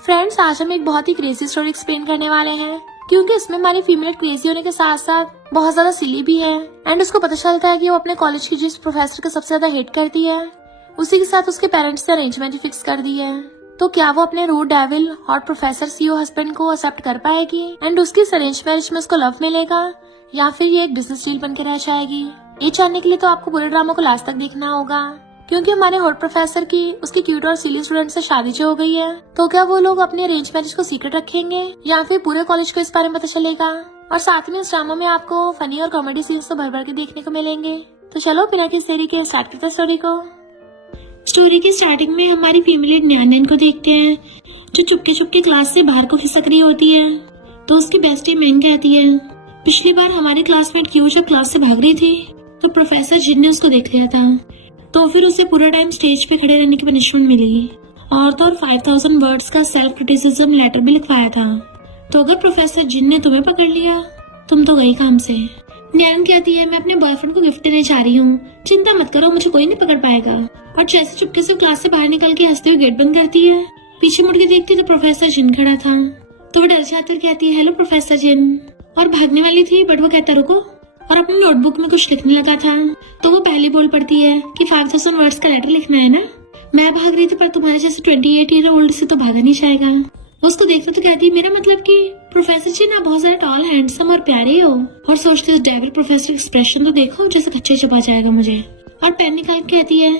Friends, आज हम एक बहुत ही क्रेजी स्टोरी एक्सप्लेन करने वाले हैं, क्योंकि इसमें हमारी फीमेल क्रेजी होने के साथ साथ बहुत ज्यादा सिली भी है। एंड उसको पता चलता है कि वो अपने कॉलेज की जिस प्रोफेसर को सबसे ज्यादा हेट करती है, उसी के साथ उसके पेरेंट्स ने अरेंजमेंट फिक्स कर दी है। तो क्या वो अपने rude devil hot professor CEO husband को एक्सेप्ट कर पाएगी एंड उसकी अरेंज मैरिज में उसको लव मिलेगा, या फिर ये एक बिजनेस डील बन के रह जाएगी? ये जानने के लिए तो आपको पूरे ड्रामा को लास्ट तक देखना होगा, क्योंकि हमारे हॉट प्रोफेसर की उसकी क्यूट और सिली स्टूडेंट से शादी जो हो गई है। तो क्या वो लोग अपने अरेंज मैरिज को सीक्रेट रखेंगे या फिर पूरे कॉलेज को इस बारे में पता चलेगा? और साथ में इस ड्रामा में आपको फनी और कॉमेडी सीन्स तो भर भर के देखने को मिलेंगे। तो चलो बिना किसी देरी के स्टार्ट करते हैं स्टोरी को। स्टोरी की स्टार्टिंग में हमारी फीमेल न्यान को देखते हैं, जो चुपके क्लास से बाहर को खिसक रही होती है। तो उसकी बेस्टी मैन कहती है, पिछली बार हमारे क्लासमेट क्यों जब क्लास से भाग रही थी तो प्रोफेसर जिन ने उसको देख लिया था, तो फिर उसे पूरा टाइम स्टेज पे खड़े रहने की पनिशमेंट मिली और तो और 5000 वर्ड्स का सेल्फ क्रिटिसिज्म लेटर भी लिखवाया था। तो अगर प्रोफेसर जिन ने तुम्हें पकड़ लिया, तुम तो गई काम से। न्यान कहती है, मैं अपने बॉयफ्रेंड को गिफ्ट देने जा रही हूँ, चिंता मत करो, मुझे कोई नहीं पकड़ पाएगा। और जैसे चुपके से क्लास से बाहर निकल के हंसते हुए गेट बंद करती है, पीछे मुड़ के देखती तो प्रोफेसर जिन खड़ा था। तो वो डर जाकर कहती है, हेलो प्रोफेसर जिन, और भागने वाली थी बट वो कहता रुको, और अपनी नोटबुक में कुछ लिखने लगा था। तो वो पहले बोल पड़ती है कि 5000 वर्ड्स का लेटर लिखना है ना, मैं भाग रही थी पर तुम्हारे जैसे 28 ईयर ओल्ड से तो भागा नहीं जाएगा। वो उसको देखते तो कहती है, मेरा मतलब कि प्रोफेसर जी ना बहुत ज्यादा टॉल हैंडसम और प्यारे हो। और सोचते डेविल प्रोफेसर एक्सप्रेशन तो देखो, जैसे कच्चे चबा जाएगा मुझे। और पेन निकाल के कहती है,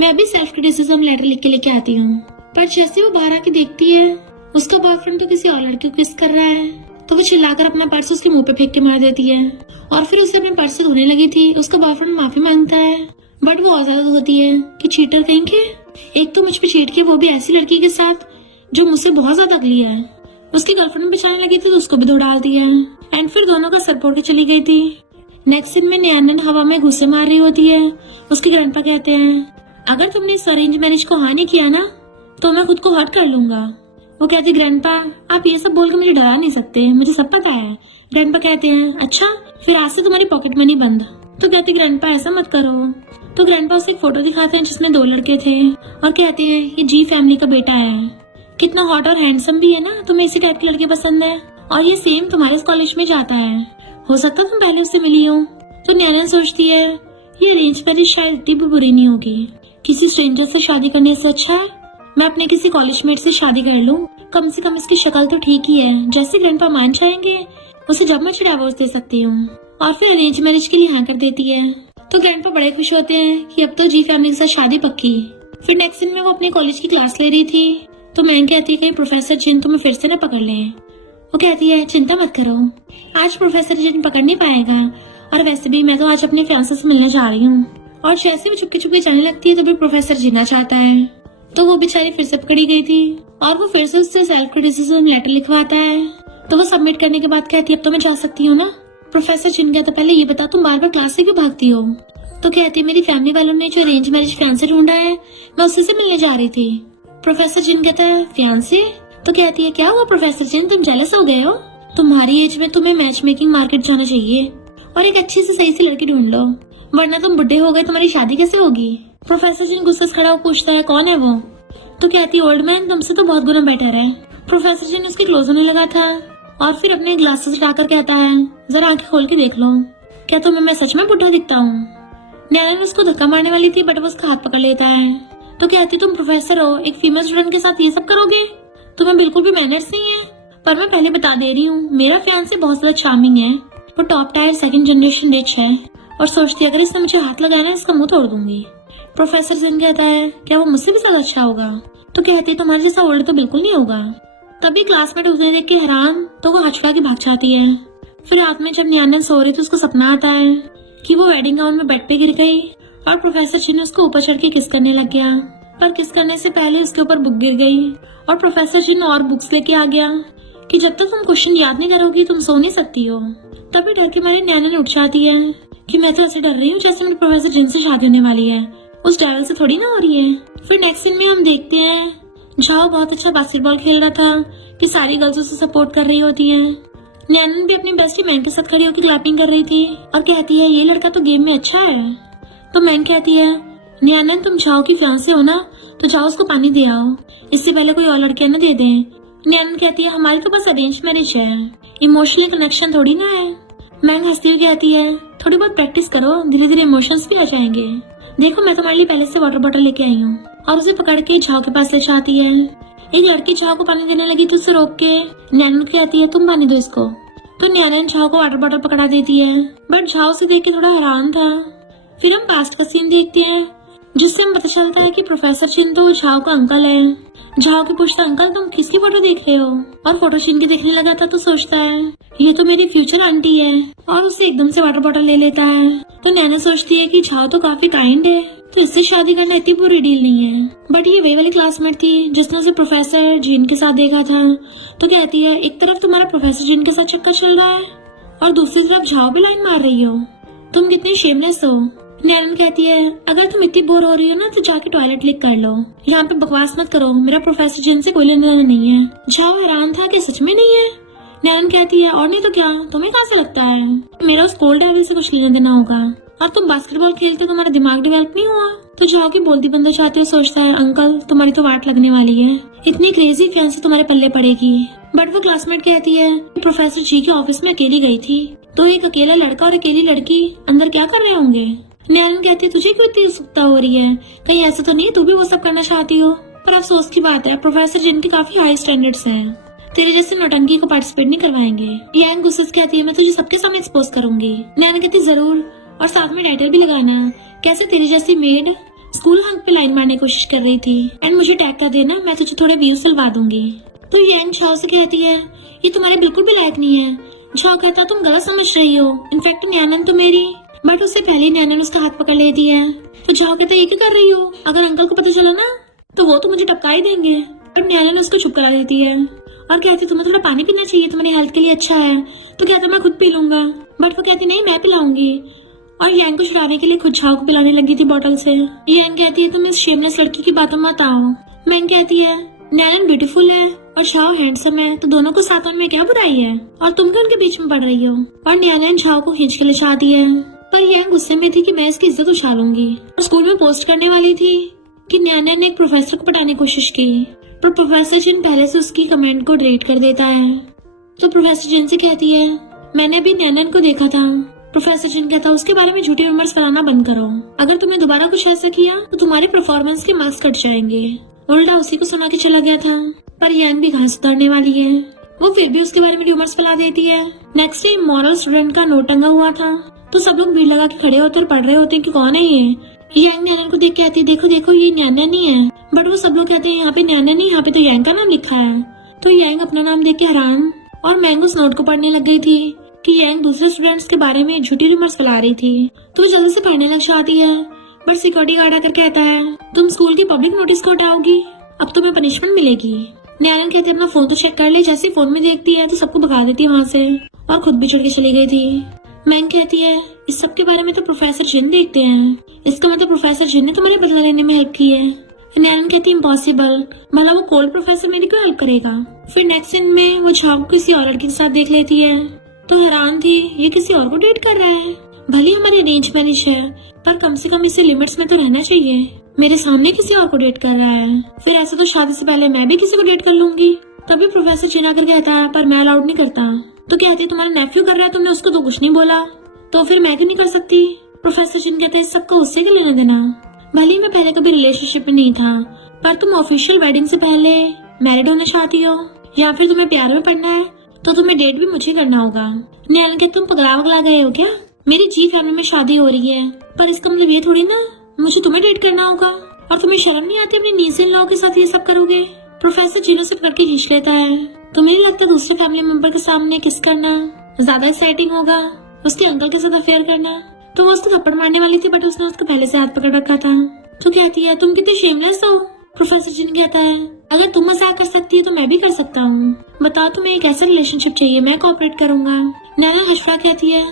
मैं अभी सेल्फ क्रिटिसिज्म लेटर लिख के लेके आती हूँ। पर जैसे वो बाहर आके देखती है, उसका बॉयफ्रेंड तो किसी और लड़के को किस कर रहा है। तो वो चिल्लाकर अपना पर्स उसके मुंह पे फेंक के मार देती है और फिर उसे अपने पर्स से धोने लगी थी। उसका बॉयफ्रेंड माफी मांगता है, बट वो और ज्यादा होती है कि चीटर कहीं के, एक तो मुझ पे चीट के, वो भी ऐसी लड़की के साथ जो मुझसे बहुत ज्यादा अगली है। उसकी गर्लफ्रेंड बचाने लगी थी तो उसको भी धो डाल दिया एंड फिर दोनों का सर फोड़ के चली गई थी। नेक्स्ट सीन में न्यान हवा में घुस्से मार रही होती है। उसके ग्रैंडपा कहते हैं, अगर तुमने इस अरेंज मैरिज को हाँ नहीं किया ना तो मैं खुद को हर्ट कर लूंगा। वो कहती, ग्रैंडपा आप ये सब बोल के मुझे डरा नहीं सकते, मुझे सब पता है। ग्रैंडपा कहते हैं, अच्छा फिर आज से तुम्हारी पॉकेट मनी बंद। तो कहते, ग्रैंडपा ऐसा मत करो। तो ग्रैंडपा उसे एक फोटो दिखाते हैं जिसमें 2 लड़के थे और कहते हैं, ये जी फैमिली का बेटा है, कितना हॉट और हैंडसम भी है ना, तुम्हें इसी टाइप के लड़के पसंद है और ये सेम तुम्हारे कॉलेज में जाता है, हो सकता तुम पहले उससे मिली हो। तो न्यान सोचती है, ये अरेंज मैरिज शायद इतनी भी बुरी नहीं होगी, किसी स्ट्रेंजर से शादी करने से अच्छा है मैं अपने किसी कॉलेज मेट से शादी कर लूं, कम से कम इसकी शक्ल तो ठीक ही है, जैसे ग्रैंडपा मान जाएंगे उसे जब मैं डाइवोर्स दे सकती हूँ। और फिर अरेंज मैरिज के लिए हाँ कर देती है। तो ग्रैंडपा बड़े खुश होते हैं कि अब तो जी फैमिली के साथ शादी पक्की। फिर नेक्स्ट दिन में वो अपनी कॉलेज की क्लास ले रही थी। तो मैं कहती है, कहीं प्रोफेसर जिन तुम्हें फिर से न पकड़ ले। वो कहती है, चिंता मत करो, आज प्रोफेसर जिन पकड़ नहीं पाएगा, और वैसे भी मैं तो आज अपने फियांसे से मिलने जा रही हूँ। और जैसे वो चुपके चुपके जाने लगती है तो भी प्रोफेसर जीना चाहता है। तो वो बेचारी फिर से पकड़ी गई थी और वो फिर से उससे सेल्फ क्रिटिसिज्म लेटर लिखवाता है। तो वो सबमिट करने के बाद कहती है, अब तो मैं जा सकती हूँ ना। प्रोफेसर जिन कहता, पहले ये बता तुम बार बार क्लास से क्यों भागती हो? तो कहती है, मेरी फैमिली वालों ने जो अरेंज मैरिज फियांसे ढूंढा है, मैं उससे मिलने जा रही थी। प्रोफेसर जिन कहता है, फियांसे? तो कहती है, क्या हुआ प्रोफेसर जिन, तुम जेलस हो गए हो? तुम्हारी एज में तुम्हें मैच मेकिंग मार्केट जाना चाहिए और एक अच्छी से सही सी लड़की ढूंढ लो, वरना तुम बुढ़े हो गए, तुम्हारी शादी कैसे होगी? प्रोफेसर जिन गुस्से से खड़ा हो पूछता है, कौन है वो? तो कहती है, ओल्ड मैन तुमसे तो बहुत गुना बेटर है। प्रोफेसर जिन उसके क्लोज होने लगा था और फिर अपने ग्लासेस हटाकर कहता है, जरा आंखें खोल के देख लो, क्या तुम्हें मैं सच में बुढ़ा दिखता हूँ? नैना उसको धक्का मारने वाली थी बट वो उसका हाथ पकड़ लेता है। तो कहती, तुम प्रोफेसर हो, एक फीमेल स्टूडेंट के साथ ये सब करोगे? तुम्हें बिल्कुल भी मैनर्स नहीं है। पर मैं पहले बता दे रही हूँ, मेरा फियांसे बहुत ज्यादा चार्मिंग है, वो top tier 2nd generation rich है और सोचती है अगर इसने मुझे हाथ लगाया ना इसका मुंह तोड़ दूंगी। प्रोफेसर जिन कहता है, क्या वो मुझसे भी ज्यादा अच्छा होगा? तो कहती है, तुम्हारे जैसा ओल्ड तो बिल्कुल नहीं होगा। तभी क्लासमेट उसे देख के हैरान, तो वो हाथ छुड़ा के भाग जाती है। फिर रात में जब न्यान सो रही तो उसको सपना आता है कि वो वेडिंग गाउन में बेड पे गिर गई और प्रोफेसर जिन उसको ऊपर चढ़ के किस करने लग गया, पर किस करने से पहले उसके ऊपर बुक गिर गई और प्रोफेसर जिन और बुक्स लेके आ गया कि जब तक तुम क्वेश्चन याद नहीं करोगी तुम सो नहीं सकती हो। तभी डर के मारे न्यान उठ जाती है कि मैं तो ऐसे डर रही हूँ जैसे मेरे प्रोफेसर जिन से शादी होने वाली है, उस डेविल से थोड़ी ना हो रही है। फिर नेक्स्ट सीन में हम देखते हैं झाओ बहुत अच्छा बास्केटबॉल खेल रहा था कि सारी गर्ल्स उसे सपोर्ट कर रही होती है। न्यान भी अपनी बेस्टी मैन के साथ खड़ी होकर क्लैपिंग कर रही थी और कहती है, ये लड़का तो गेम में अच्छा है। तो मैन कहती है, न्यान तुम झाओ की फियांसे हो ना, तो जाओ उसको पानी दे आओ, इससे पहले कोई और लड़कियां न दे दें। नैनन कहती है हमारे तो बस अरेंज मैरिज है, इमोशनल कनेक्शन थोड़ी ना है। मैंग हंसती हुई कहती है थोड़ी बहुत प्रैक्टिस करो, धीरे धीरे इमोशंस भी आ जाएंगे। देखो मैं तुम्हारे लिए पहले से वाटर बॉटल लेके आई हूँ। और उसे पकड़ के झाओ के पास ले जाती है। एक लड़की झाओ को पानी देने लगी तो उसे रोक के नैनन को कहती है तुम पानी दो इसको। तो नैनन झाओ को वाटर बॉटल पकड़ा देती है, बट झाओ से देख के थोड़ा हैरान था। फिर हम पास्ट का सीन देखते हैं, जिससे हमें पता चलता है कि प्रोफेसर चिन तो झाओ का अंकल है। झाओ के पूछता अंकल तुम किसकी फोटो देख रहे हो, और फोटो चिन के देखने लगा था तो सोचता है ये तो मेरी फ्यूचर आंटी है, और उसे एकदम से वाटर बॉटल ले लेता है। तो नैना सोचती है कि झाओ तो काफी काइंड है, तो इससे शादी करना इतनी बुरी डील नहीं है। बट ये वे वाली क्लासमेट थी जिसने उसे प्रोफेसर जिन के साथ देखा था। तो कहती है एक तरफ तुम्हारा प्रोफेसर जिन के साथ चक्कर चल रहा है और दूसरी तरफ झाओ भी लाइन मार रही हो, तुम कितनी शेमलेस हो। नैनन कहती है अगर तुम इतनी बोर हो रही हो ना तो जाके टॉयलेट लिख कर लो, यहाँ पे बकवास मत करो, मेरा प्रोफेसर जिन से कोई लेना देना नहीं है। झाओ हैरान था कि सच में नहीं है। नैनन कहती है और नहीं तो क्या, तुम्हें कहाँ से लगता है मेरा उस कोल्ड डेविल से कुछ लेना देना होगा, और तुम बास्केटबॉल खेलते तुम्हारा दिमाग डेवलप नहीं हुआ। तो झाओ की बोलती बंद चाहते हुए सोचता है अंकल तुम्हारी तो वाट लगने वाली है, इतनी क्रेजी फैंसी तुम्हारे पल्ले पड़ेगी। बट वो क्लासमेट कहती है प्रोफेसर जी के ऑफिस में अकेली गई थी, तो एक अकेला लड़का और अकेली लड़की अंदर क्या कर रहे होंगे। नैनन कहती है तुझे क्यों इतनी उत्सुकता हो रही है, कहीं ऐसा तो नहीं तू भी वो सब करना चाहती हो। पर अफसोस की बात है प्रोफेसर जिनके काफी हाई स्टैंडर्ड्स हैं, तेरे जैसे नौटंकी को पार्टिसिपेट नहीं करवाएंगे। यांग गुस्से से कहती है मैं तुझे सबके सामने एक्सपोज करूंगी। नैनन कहती जरूर, और साथ में टाइटल भी लगाना, कैसे तेरी जैसी मेड स्कूल हंक पे लाइन मारने की कोशिश कर रही थी, एंड मुझे टैग कर देना, मैं तुझे थोड़े व्यूज दिलवा दूंगी। तो यांग झाओ से कहती है ये तुम्हारे बिल्कुल भी लायक नहीं है। झाओ कहता तुम गलत समझ रही हो, इनफैक्ट नैनन तो मेरी। बट उससे पहले नैनन उसका हाथ पकड़ लेती है। तो झाओ कहता ये क्या कर रही हो, अगर अंकल को पता चला ना तो वो तो मुझे टपका ही देंगे। बट नैनन उसको चुप करा देती है और कहती तुम्हें थोड़ा पानी पीना चाहिए, तुम्हारी हेल्थ के लिए अच्छा है। तो कहता मैं खुद पी लूंगा, बट वो कहती नहीं मैं पिलाऊंगी, और यांग को छुड़ाने के लिए खुद झाओ को पिलाने लगी थी बॉटल से। यांग कहती है तुम इस शेमलेस लड़की की बातों मत आओ। मैंग कहती है नैनन ब्यूटीफुल है और झाओ हैंडसम है, तो दोनों को साथ में क्या बुराई है, और तुम क्यों उनके बीच में पड़ रही हो। और नैनन झाओ को खींच के ले जाती है, पर यांग गुस्से में थी कि मैं इसकी इज्जत उछालूंगी, और स्कूल में पोस्ट करने वाली थी कि नैनन ने एक प्रोफेसर को पटाने की कोशिश की, पर प्रोफेसर जिन पहले से उसकी कमेंट को डिलीट कर देता है। तो प्रोफेसर जिन से कहती है मैंने अभी नैनन को देखा था। प्रोफेसर जिन कहता उसके बारे में झूठे रूमर्स फैलाना बंद करो, अगर तुमने दोबारा कुछ ऐसा किया तो तुम्हारे परफॉर्मेंस के मार्क्स कट जाएंगे। उल्टा उसी को सुना के चला गया था। पर यांग भी घास उतारने वाली है, वो फिर भी उसके बारे में रूमर्स फैला देती है। नेक्स्ट डे मॉरल स्टूडेंट का नोट टंगा हुआ था, तो सब लोग भीड़ लगा के खड़े होते और पढ़ रहे होते कि कौन है ये। यांग नैनन को देख के कहती है देखो देखो ये नैनन ही है, बट वो सब लोग कहते हैं यहाँ पे नैनन नहीं, यहाँ पे तो यांग का नाम लिखा है। तो यांग अपना नाम देख के हैरान, और मैंग उस नोट को पढ़ने लग गई थी कि यांग दूसरे स्टूडेंट्स के बारे में झूठी रूमर्स फैला रही थी। तो वो जल्दी से पढ़ने लग जाती है, बट सिक्योरिटी गार्ड आकर कहता है तुम स्कूल की पब्लिक नोटिस को हटाओगी, अब तुम्हें पनिशमेंट मिलेगी। नैनन कहते अपना फोन तो चेक कर ले, जैसे फोन में देखती है तो सबको भगा देती है वहाँ से, और खुद भी छुड़ के चली गई थी। मैंग कहती है इस सब के बारे में तो प्रोफेसर जिन देखते हैं, इसका मतलब प्रोफेसर जिन ने तुम्हारे बदला लेने में हेल्प की है। नैनन कहती है इम्पॉसिबल, भला वो कोल्ड प्रोफेसर मेरी क्यों हेल्प करेगा। फिर नेक्स्ट सीन में वो झाओ को किसी और लड़की के साथ देख लेती है, तो हैरान थी ये किसी और को डेट कर रहा है। भले हमारी अरेंज मैरिज है, पर कम से कम इसे लिमिट्स में तो रहना चाहिए, मेरे सामने किसी और को डेट कर रहा है, फिर ऐसा तो शादी से पहले मैं भी किसी को डेट कर लूंगी। तभी प्रोफेसर चिन आकर कहता है पर मैं अलाउड नहीं करता। तो कहती तुम्हारा नेफ्यू कर रहा है, तुमने उसको तो कुछ नहीं बोला, तो फिर मैं क्यों नहीं कर सकती। प्रोफेसर चिन कहता है इस सबका उससे क्या लेना देना, भले मैं पहले कभी रिलेशनशिप में नहीं था, पर तुम ऑफिशियल वेडिंग से पहले मैरिड होना चाहती हो, या फिर तुम्हें प्यार में पड़ना है तो तुम्हें डेट भी मुझे करना होगा। नैनन कहती तुम पगला गए हो क्या, मेरी जी फैमिली में शादी हो रही है, पर इसका मतलब ये थोड़ी ना मुझे तुम्हें डेट करना होगा, और तुम्हें शर्म नहीं आती अपनी नीज इन लॉ के साथ ये सब करोगे। प्रोफेसर जिनो से पकड़ के खींच लेता है, तुम्हें नहीं लगता दूसरे फैमिली मेंबर के सामने किस करना ज्यादा एक्साइटिंग होगा, उसके अंकल के साथ अफेयर करना। तो वो उसको थप्पड़ मारने वाली थी, बट उसने उसको पहले से हाथ पकड़ रखा था। तो कहती है तुम कितने शेमलेस हो। प्रोफेसर जिन कहता है अगर तुम मजाक कर सकती है तो मैं भी कर सकता हूँ, बताओ तुम्हें एक ऐसा रिलेशनशिप चाहिए, मैं कोऑपरेट करूंगा। नैना हंसड़ा कहती है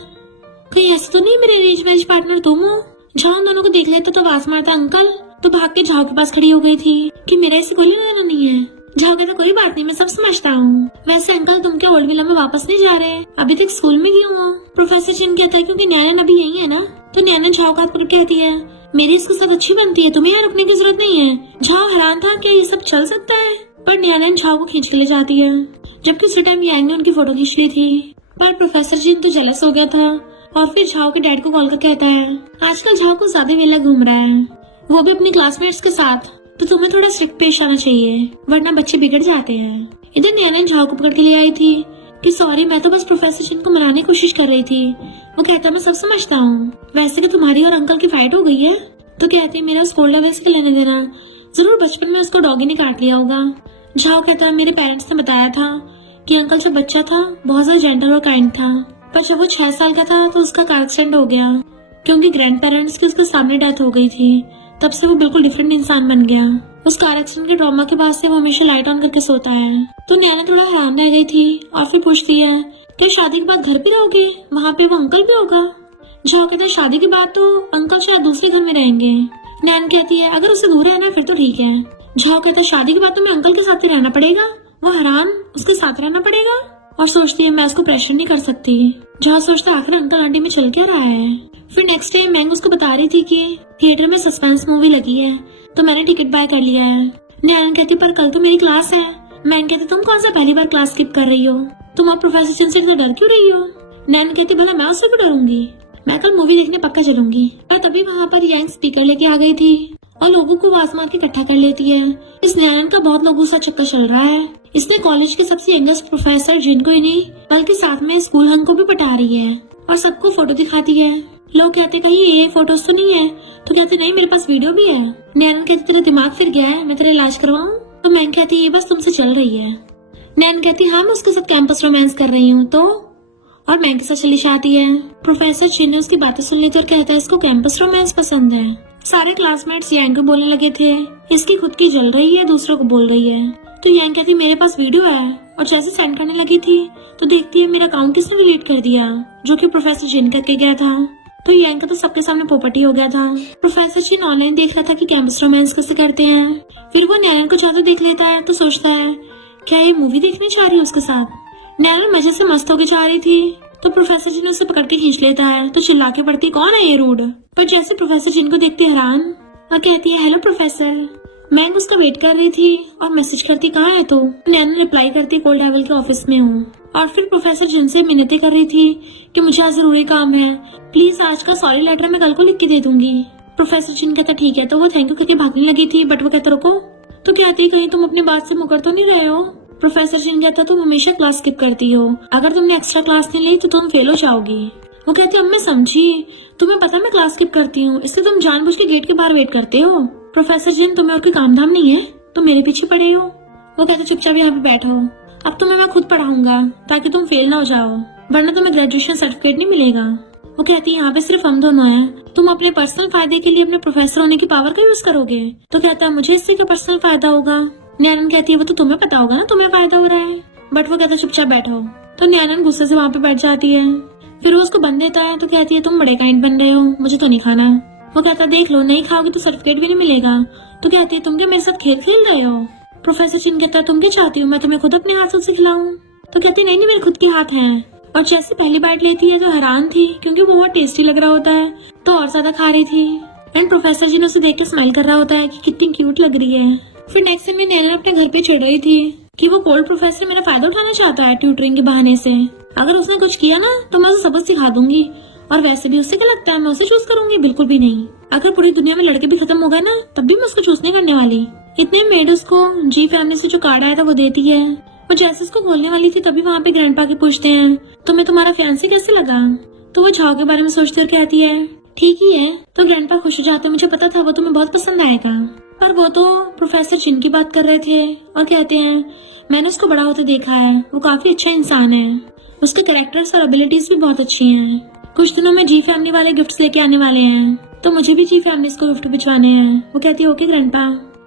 कहीं ऐसा तो नहीं मेरे अरेंज मैरिज पार्टनर तुम हो। झाओ दोनों को देख लेता तो आवाज मारता अंकल, तो भाग के झाओ के पास खड़ी हो गई थी कि मेरा इसे कोई लेना देना नहीं है। झाओ कहता कोई बात नहीं, मैं सब समझता हूँ। वैसे अंकल तुम क्या ओल्ड विला में वापस नहीं जा रहे? अभी तक स्कूल में क्यों हो? प्रोफेसर चिन कहता है क्योंकि न्यान अभी यही है ना। तो न्यान झाओ का हाथ पकड़ कहती है मेरी इसके साथ अच्छी बनती है, तुम्हें यहाँ रुकने की जरूरत नहीं है। झाओ हैरान था क्या ये सब चल सकता है, पर न्यान झाओ को खींच के ले जाती है, जबकि उसी टाइम यांग ने उनकी फोटो खींच ली थी। पर प्रोफेसर जिन तो जेलस हो गया था और फिर झाओ के डैड को कॉल कर कहता है आजकल झाओ को ज्यादा वेला घूम रहा है, वो भी अपनी क्लासमेट्स के साथ, तो तुम्हें थोड़ा स्ट्रिक्ट पेश आना चाहिए वरना बच्चे बिगड़ जाते हैं। इधर न्यान झाओ को पकड़ के ले आई थी कि सॉरी मैं तो बस प्रोफेसर जिन को मनाने की कोशिश कर रही थी। वो कहता मैं सब समझता हूँ, वैसे कि तुम्हारी और अंकल की फाइट हो गई है। तो कहती है मेरा स्कूल लेवल से लेने देना, जरूर बचपन में उसको डॉगी ने काट लिया होगा। झाओ कहता है मेरे पेरेंट्स ने बताया था कि अंकल जब बच्चा था बहुत ज्यादा जेंटल और काइंड था, पर जब वो 6 साल का था तो उसका कार एक्सीडेंट हो गया क्योंकि ग्रैंड पेरेंट्स की उसके सामने डेथ हो गई थी। तब से वो बिल्कुल डिफरेंट इंसान बन गया। उस कार एक्सीडेंट के ट्रॉमा के बाद से वो हमेशा लाइट ऑन करके सोता है। तो नैना थोड़ा हैरान रह गई थी और फिर पूछती है कि शादी के बाद घर पे रहोगे, वहाँ पे वो अंकल भी होगा? झाओ कहते हैं शादी के बाद तो अंकल शायद दूसरे घर में रहेंगे। नैन कहती है अगर उससे दूर रहना है फिर तो ठीक है। झाओ कहता है शादी के बाद तो मैं अंकल के साथ ही रहना पड़ेगा। वो हैरान उसके साथ रहना पड़ेगा और सोचती है मैं उसको प्रेशर नहीं कर सकती। झाओ सोचता आखिर अंकल आंटी में चल क्या रहा है। फिर नेक्स्ट डे मैंग उसको बता रही थी कि थिएटर में सस्पेंस मूवी लगी है तो मैंने टिकट बाय कर लिया है। नैन कहती पर कल तो मेरी क्लास है। मैंग कहती तुम कौन सा पहली बार क्लास स्किप कर रही हो, तुम अब प्रोफेसर चिन से इतना डर क्यों रही हो? नैन कहती भला मैं उससे क्यों डरूंगी, मैं कल मूवी देखने पक्का चलूंगी। पर तभी वहाँ पर यांग स्पीकर लेके आ गई थी और लोगों को आवाज मार के इकट्ठा कर लेती है। इस नैन का बहुत लोगों से चक्कर चल रहा है। इसने कॉलेज के सबसे यंगेस्ट प्रोफेसर जिन को ही नहीं बल्कि साथ में स्कूल हंग को भी पटा रही है और सबको फोटो दिखाती है। लोग कहते कहीं ये फोटोज तो नहीं है, तो कहते नहीं मेरे पास वीडियो भी है। नैन कहती तेरा दिमाग फिर गया है, मैं तेरा इलाज करवाऊं? तो मैंग कहती ये बस तुमसे चल रही है। नैन कहती हाँ मैं उसके साथ कैंपस रोमांस कर रही हूँ तो, और मैंग के साथ चली जाती है। प्रोफेसर चिन ने उसकी बातें सुन ली तो और कहता है इसको कैंपस रोमांस पसंद है। सारे क्लासमेट्स यांग को बोलने लगे थे इसकी खुद की जल रही है दूसरों को बोल रही है। तो यांग कहती मेरे पास वीडियो है, और जैसे सेंड करने लगी थी तो देखती है मेरा अकाउंट किसने डिलीट कर दिया, जो कि प्रोफेसर चिन करके गया था। तो यांग का तो सबके सामने पोपटी हो गया था। प्रोफेसर चिन ऑनलाइन देख रहा था कि कैंपस रोमांस कैसे करते हैं। फिर वो नैनल को ज्यादा देख लेता है तो सोचता है क्या ये मूवी देखने जा रही है उसके साथ। नैनल मजे से मस्त होके जा रही थी तो प्रोफेसर चिन उसे पकड़ के खींच लेता है तो चिल्ला के पड़ती कौन है ये रूड। पर जैसे प्रोफेसर चिन को देखती हैरान और कहती है हेलो प्रोफेसर। मैंग उसका वेट कर रही थी और मैसेज करती कहाँ है तो नैनल रिप्लाई करती कोल्ड हेवल के ऑफिस में हूँ। और फिर प्रोफेसर जिन से मिन्नतें कर रही थी कि मुझे आज जरूरी काम है, प्लीज आज का सॉरी लेटर मैं कल को लिख के दे दूंगी। प्रोफेसर जिन कहता ठीक है। तो वो थैंक यू करके भागने लगी थी बट वो कहता रुको, तो कहती कहीं तुम अपनी बात से मुकर तो नहीं रहे हो। प्रोफेसर जिन कहता तुम हमेशा क्लास स्किप करती हो, अगर तुमने एक्स्ट्रा क्लास नहीं ली तो तुम फेल हो जाओगी। वो कहती अब मैं समझी, तुम्हें पता मैं क्लास स्किप करती हूँ इसलिए तुम जानबूझ के गेट के बाहर वेट करते हो। प्रोफेसर जिन तुम्हें और कोई काम धाम नहीं है तो मेरे पीछे पड़े हो। वो कहते चुपचाप यहाँ पे बैठो, अब तुम्हें मैं खुद पढ़ाऊंगा ताकि तुम फेल ना हो जाओ, वरना तुम्हें ग्रेजुएशन सर्टिफिकेट नहीं मिलेगा। वो कहती है यहाँ पे सिर्फ हम दोनों हैं, तुम अपने पर्सनल फायदे के लिए अपने प्रोफेसर होने की पावर का यूज करोगे। तो कहता है मुझे इससे क्या पर्सनल फायदा होगा। न्यानन कहती है वो तो तुम्हें पता होगा ना तुम्हें फायदा हो रहा है, बट वो कहता है चुपचाप बैठो। तो न्यानन गुस्से से वहाँ पे बैठ जाती है। फिर वो उसको बन देता है तो कहती है तुम बड़े काइंड बन रहे हो, मुझे तो नहीं खाना। वो कहता देख लो नहीं खाओगे तो सर्टिफिकेट भी नहीं मिलेगा। तो कहती है तुम क्या मेरे साथ खेल खेल रहे हो। प्रोफेसर चिन कहता है तुम क्या चाहती हो मैं तुम्हें खुद अपने हाथों से खिलाऊं। तो कहती नहीं मेरे खुद के हाथ हैं। और जैसे पहली बाइट लेती है तो हैरान थी क्योंकि वो बहुत टेस्टी लग रहा होता है तो और ज्यादा खा रही थी। एंड प्रोफेसर जी ने उसे देख के स्माइल कर रहा होता है कि कितनी क्यूट लग रही है। फिर नेक्स्ट दिन नैना अपने घर पे चिढ़ रही थी कि वो कोल्ड प्रोफेसर मेरा फायदा उठाना चाहता है ट्यूटरिंग के बहाने से, अगर उसने कुछ किया ना तो मैं उसे सबक सिखा दूंगी। और वैसे भी उससे क्या लगता है मैं उसे चूज करूंगी, बिल्कुल भी नहीं। अगर पूरी दुनिया में लड़के भी खत्म हो गए ना तब भी मैं उसको चूज नहीं करने वाली। इतने मेड उसको जी फैमिली से जो कार्ड आया था वो देती है। वो जैसे उसको खोलने वाली थी तभी वहाँ पे ग्रैंडपा के पूछते हैं तुम्हें तुम्हारा फियांसी कैसे लगा। तो वो झाओ के बारे में सोचती और कहती है ठीक ही है। तो ग्रैंडपा खुश हो जाते मुझे पता था वो तुम्हें बहुत पसंद आएगा। पर वो तो प्रोफेसर चिन की बात कर रहे थे और कहते हैं मैंने उसको बड़ा होते देखा है, वो काफी अच्छा इंसान है, उसके कैरेक्टर्स और एबिलिटीज भी बहुत अच्छी हैं। कुछ दिनों में जी फैमिली वाले गिफ्ट्स लेके आने वाले हैं तो मुझे भी जी फैमिली को गिफ्ट भिजवाने हैं। वो कहती है ओके ग्रैंडपा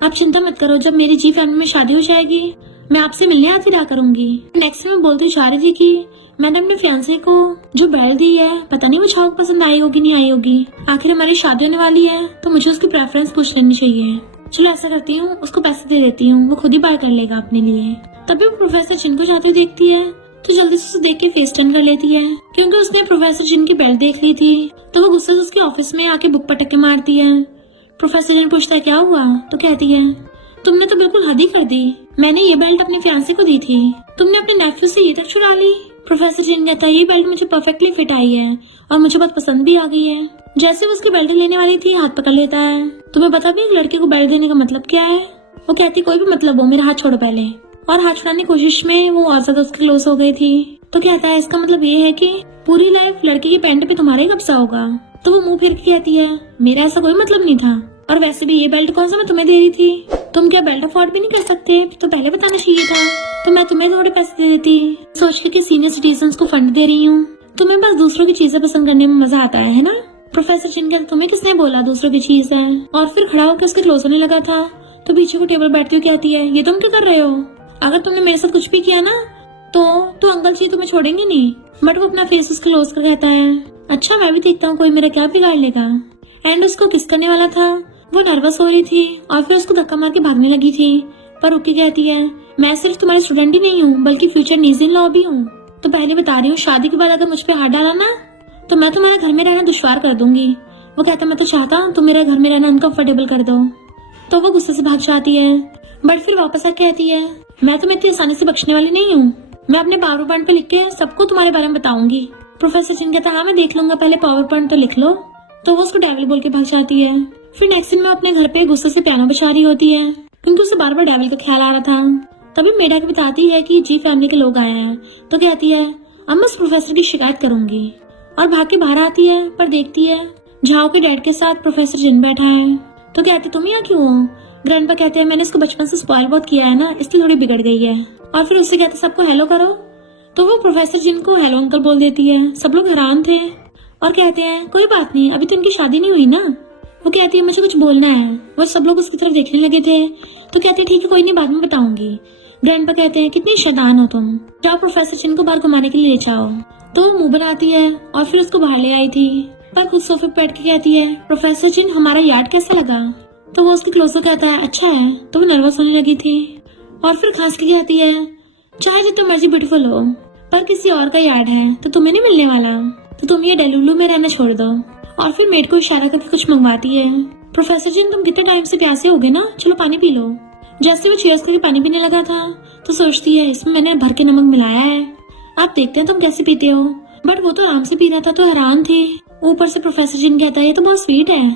आप चिंता मत करो, जब मेरी जी फैमिली में शादी हो जाएगी मैं आपसे मिलने आती रहा करूंगी। नेक्स्ट में बोलती जा रही थी कि मैंने अपने फियांसे को जो बेल दी है पता नहीं वो झाओ को पसंद आई होगी नहीं आई होगी, आखिर हमारी शादी होने वाली है तो मुझे उसकी प्रेफरेंस पूछ लेनी चाहिए। चलो ऐसा करती हूँ, उसको पैसे दे देती हूँ, वो खुद ही बाय कर लेगा अपने लिए। तभी वो प्रोफेसर जिन को जाते हुए देखती है तो जल्दी से उसे देख के फेस टर्न कर लेती है, क्योंकि उसने प्रोफेसर जिन की बेल्ट देख ली थी। तो वो गुस्से से उसके ऑफिस में आके बुक पटक के मारती है। प्रोफेसर जिन पूछता है क्या हुआ, तो कहती है तुमने तो बिल्कुल हद ही कर दी, मैंने ये बेल्ट अपने फियांसे को दी थी, तुमने अपने नेफ्यू से ये तक चुरा ली। प्रोफेसर जिन कहता है ये बेल्ट मुझे परफेक्टली फिट आई है और मुझे बहुत पसंद भी आ गई है। जैसे वो उसकी बेल्ट लेने वाली थी, हाथ पकड़ लेता है। तुम्हें पता भी एक लड़के को बेल्ट देने का मतलब क्या है? वो कहती कोई भी मतलब हो, मेरा हाथ छोड़ो पहले। और हाथ छुड़ाने की कोशिश में वो और ज्यादा उसके क्लोज हो गई थी। तो कहता है इसका मतलब ये है कि पूरी लाइफ लड़के की पैंट पे तुम्हारा ही कब्जा होगा। तो वो मुंह फिर के कहती है मेरा ऐसा कोई मतलब नहीं था, और वैसे भी ये बेल्ट कौन सा मैं तुम्हें दे रही थी, तुम क्या बेल्ट अफोर्ड भी नहीं कर सकते, तो पहले बताना चाहिए था, तो मैं तुम्हें थोड़े पैसे दे देती। सोच के कि सीनियर सिटीजन्स को फंड दे रही हूँ, तुम्हें बस दूसरों की चीजें पसंद करने में मजा आता है ना। प्रोफेसर चिन तुम्हें किसने बोला दूसरों की चीज है, और फिर खड़ा होकर उसके क्लोज होने लगा था। तो पीछे को टेबल बैठती हुई कहती है ये तुम क्या कर रहे हो, अगर तुमने मेरे साथ कुछ भी किया ना तो अंकल जी तुम्हें छोड़ेंगे नहीं। बट वो अपना फेस उसके क्लोज कर कहता है अच्छा मैं भी देखता हूँ कोई मेरा क्या बिगाड़ लेगा। एंड उसको किस करने वाला था, वो नर्वस हो रही थी और फिर उसको धक्का मार के भागने लगी थी। पर रुकी कहती है मैं सिर्फ तुम्हारी स्टूडेंट ही नहीं हूँ बल्कि फ्यूचर नीज इन लॉ भी हूँ। तो पहले बता रही हूँ शादी के बाद अगर मुझ पे हाथ डाला ना तो मैं तुम्हारे घर में रहना दुश्वार कर दूंगी। वो कहता मैं तो चाहता हूँ तुम मेरे घर में रहना अनकंफर्टेबल कर दो। तो वो गुस्से से भाग जाती है, बट फिर वापस आके कहती है मैं तुम्हें इतनी आसानी से बख्शने वाली नहीं हूँ, मैं अपने पावर पॉइंट पे लिख के सबको तुम्हारे बारे में बताऊंगी। प्रोफेसर चिन कहता हाँ मैं देख लूंगा, पहले पावर पॉइंट तो लिख लो। तो वो उसको डेविल बोल के भाग जाती है। फिर नेक्स्ट सीन में अपने घर पे गुस्से से पियानो बजा रही होती है, क्योंकि उसे बार बार डेविल का ख्याल आ रहा था। तभी मेडा के बताती है कि जी फैमिली के लोग आए हैं। तो कहती है अब मैं उस प्रोफेसर की शिकायत करूंगी, और भाग के बाहर आती है पर देखती है झाओ के डैड के साथ प्रोफेसर जिन बैठा है। तो कहती तुम यहाँ क्यों हो? ग्रैंडपा कहते हैं मैंने इसको बचपन से स्पॉइल बहुत किया है ना, इसलिए थोड़ी बिगड़ गई है। और फिर उससे कहते सबको हेलो करो। तो वो प्रोफेसर जिन को हेलो अंकल बोल देती है। सब लोग हैरान थे और कहते हैं कोई बात नहीं, अभी तो इनकी शादी नहीं हुई ना। वो कहती है मुझे कुछ बोलना है। वो सब लोग उसकी तरफ देखने लगे थे। तो कहते ठीक है कोई नहीं, बाद में बताऊंगी। ग्रैंडपा कहते हैं कितनी शैतान हो तुम, जाओ प्रोफेसर जिन को बाहर घुमाने के लिए ले जाओ। तो वो मुंह बनाती है और फिर उसको बाहर ले आई थी, पर खुद सोफे पे बैठ के कहती है प्रोफेसर जिन हमारा यार्ड कैसा लगा। तो वो उसके क्लोज कहता है अच्छा है। तो वो नर्वस होने लगी थी और फिर खांस के कहती है चाहे जितना मर्जी ब्यूटीफुल हो पर किसी और का यार्ड है तो तुम्हें नहीं मिलने वाला, तो तुम ये डेलुलू में रहना छोड़ दो। और फिर मेड को इशारा करके कुछ मंगवाती है। प्रोफेसर जिन तुम कितने टाइम से प्यासे हो गए ना, चलो पानी पी लो। जैसे वो चीयर्स करके पानी पीने लगा था तो सोचती है इसमें मैंने भर के नमक मिलाया है, आप देखते हैं तुम कैसे पीते हो। बट वो तो आराम से पी रहा था तो हैरान थी। ऊपर से प्रोफेसर जिन कहता है ये तो बहुत स्वीट है।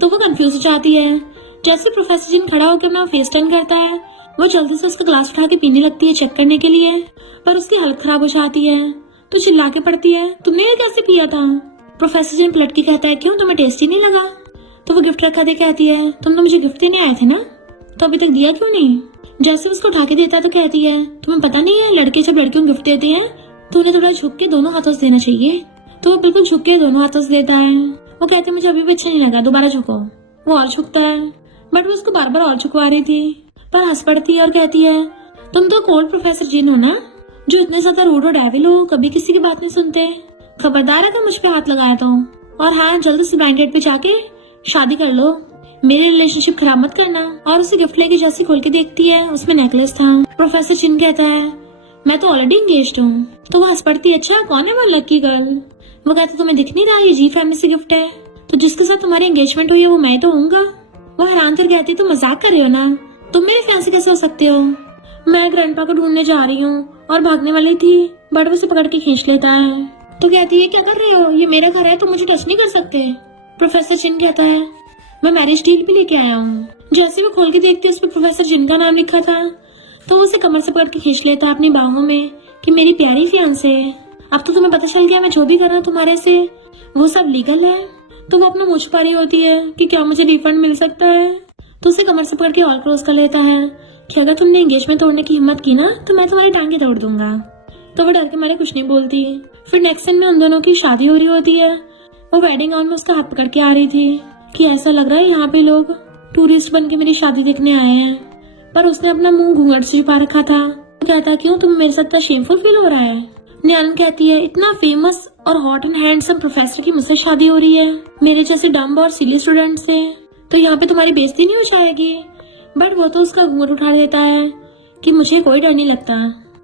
तो वो कंफ्यूज हो जाती है। जैसे प्रोफेसर जिन खड़ा होकर अपना फेस टर्न करता है, वो जल्दी से उसका ग्लास उठा के पीने लगती है चेक करने के लिए, पर उसकी हालत खराब हो जाती है। तो चिल्ला के पड़ती है तुमने ये कैसे पिया था। प्रोफेसर जिन पलट के कहता है क्यों तुम्हें टेस्टी नहीं लगा। तो वो गिफ्ट रखा दे कहती है तुम तो मुझे गिफ्ट देने आए थे ना, तो अभी तक दिया क्यों नहीं। जैसे उसको उठा के देता है तो कहती है तुम्हें पता नहीं है लड़के जब लड़कियों को गिफ्ट देते हैं तो उन्हें थोड़ा झुक के दोनों हाथों से देना चाहिए। तो वो बिल्कुल झुक के दोनों हाथों से देता है। वो कहते हैं मुझे अभी भी अच्छा नहीं लगा, दोबारा झुको। वो और झुकता है, बट वो उसको बार बार और झुकवा रही थी, पर हंस पड़ती है और कहती है तुम तो कोल्ड प्रोफेसर जिन हो ना, जो इतने ज्यादा रूड और डेविल हो, कभी किसी की बात नहीं सुनते। खबरदार है मुझ पे हाथ लगाया तो, और हाँ जल्दी से ब्लैंकेट पे जाके शादी कर लो, मेरे रिलेशनशिप खराब मत करना। और उसे गिफ्ट लेके जैसे खोल के देखती है उसमें नेकलेस था। प्रोफेसर चिन कहता है मैं तो ऑलरेडी एंगेज्ड हूँ। तो वो हंस पड़ती है अच्छा कौन है वो लकी गर्ल। वो कहता तुम्हें दिख नहीं रहा ये जी फैमिली से गिफ्ट है, तो जिसके साथ तुम्हारी एंगेजमेंट हुई है वो मैं तो हूँगा। वो हैरान कर कहती तुम मजाक कर रहे हो ना, तुम मेरे फैंसी कैसे हो सकते हो। मैं ग्रैंडपा को ढूंढने जा रही हूँ और भागने वाली थी, बट वो उसे पकड़ के खींच लेता है। तो कहती है क्या कर रहे हो, ये मेरा घर है, तुम मुझे टच नहीं कर सकते। प्रोफेसर जिन कहता है मैं मैरिज डील भी लेके आया हूँ। जैसे वो खोल के देखती है उस पर प्रोफेसर जिन का नाम लिखा था, तो वो उसे कमर से पकड़ के खींच लेता है अपनी बाहों में कि मेरी प्यारी फियांसे, अब तो तुम्हें पता चल गया मैं जो भी कर रहा हूँ तुम्हारे से वो सब लीगल है। तो वो अपना मुंह छुपा रही होती है कि क्या मुझे रिफंड मिल सकता है। तो उसे कमर से पकड़ के और क्लोज कर लेता है कि अगर तुमने एंगेजमेंट तोड़ने की हिम्मत की ना तो मैं तुम्हारी टांगे तोड़ दूंगा। तो वो डर के मारे कुछ नहीं बोलती। फिर नेक्स्ट सीन में उन दोनों की शादी हो रही होती है। वो वेडिंग गाउन में उसका हाथ पकड़ के आ रही थी कि ऐसा लग रहा है यहाँ पे लोग टूरिस्ट बन के मेरी शादी देखने आए हैं, पर उसने अपना मुंह घूंघट से छुपा रखा था। कहता क्यों तुम मेरे साथ इतना शेमफुल फील हो रहा है। न्यान कहती है इतना फेमस और हॉट एंड हैंडसम प्रोफेसर की मुझसे शादी हो रही है, मेरे जैसे डम्ब और सिली स्टूडेंट से। तो यहाँ पे तुम्हारी बेइज्जती नहीं हो जाएगी। बट वो तो उसका घूंघट उठा देता है कि मुझे कोई डर नहीं लगता।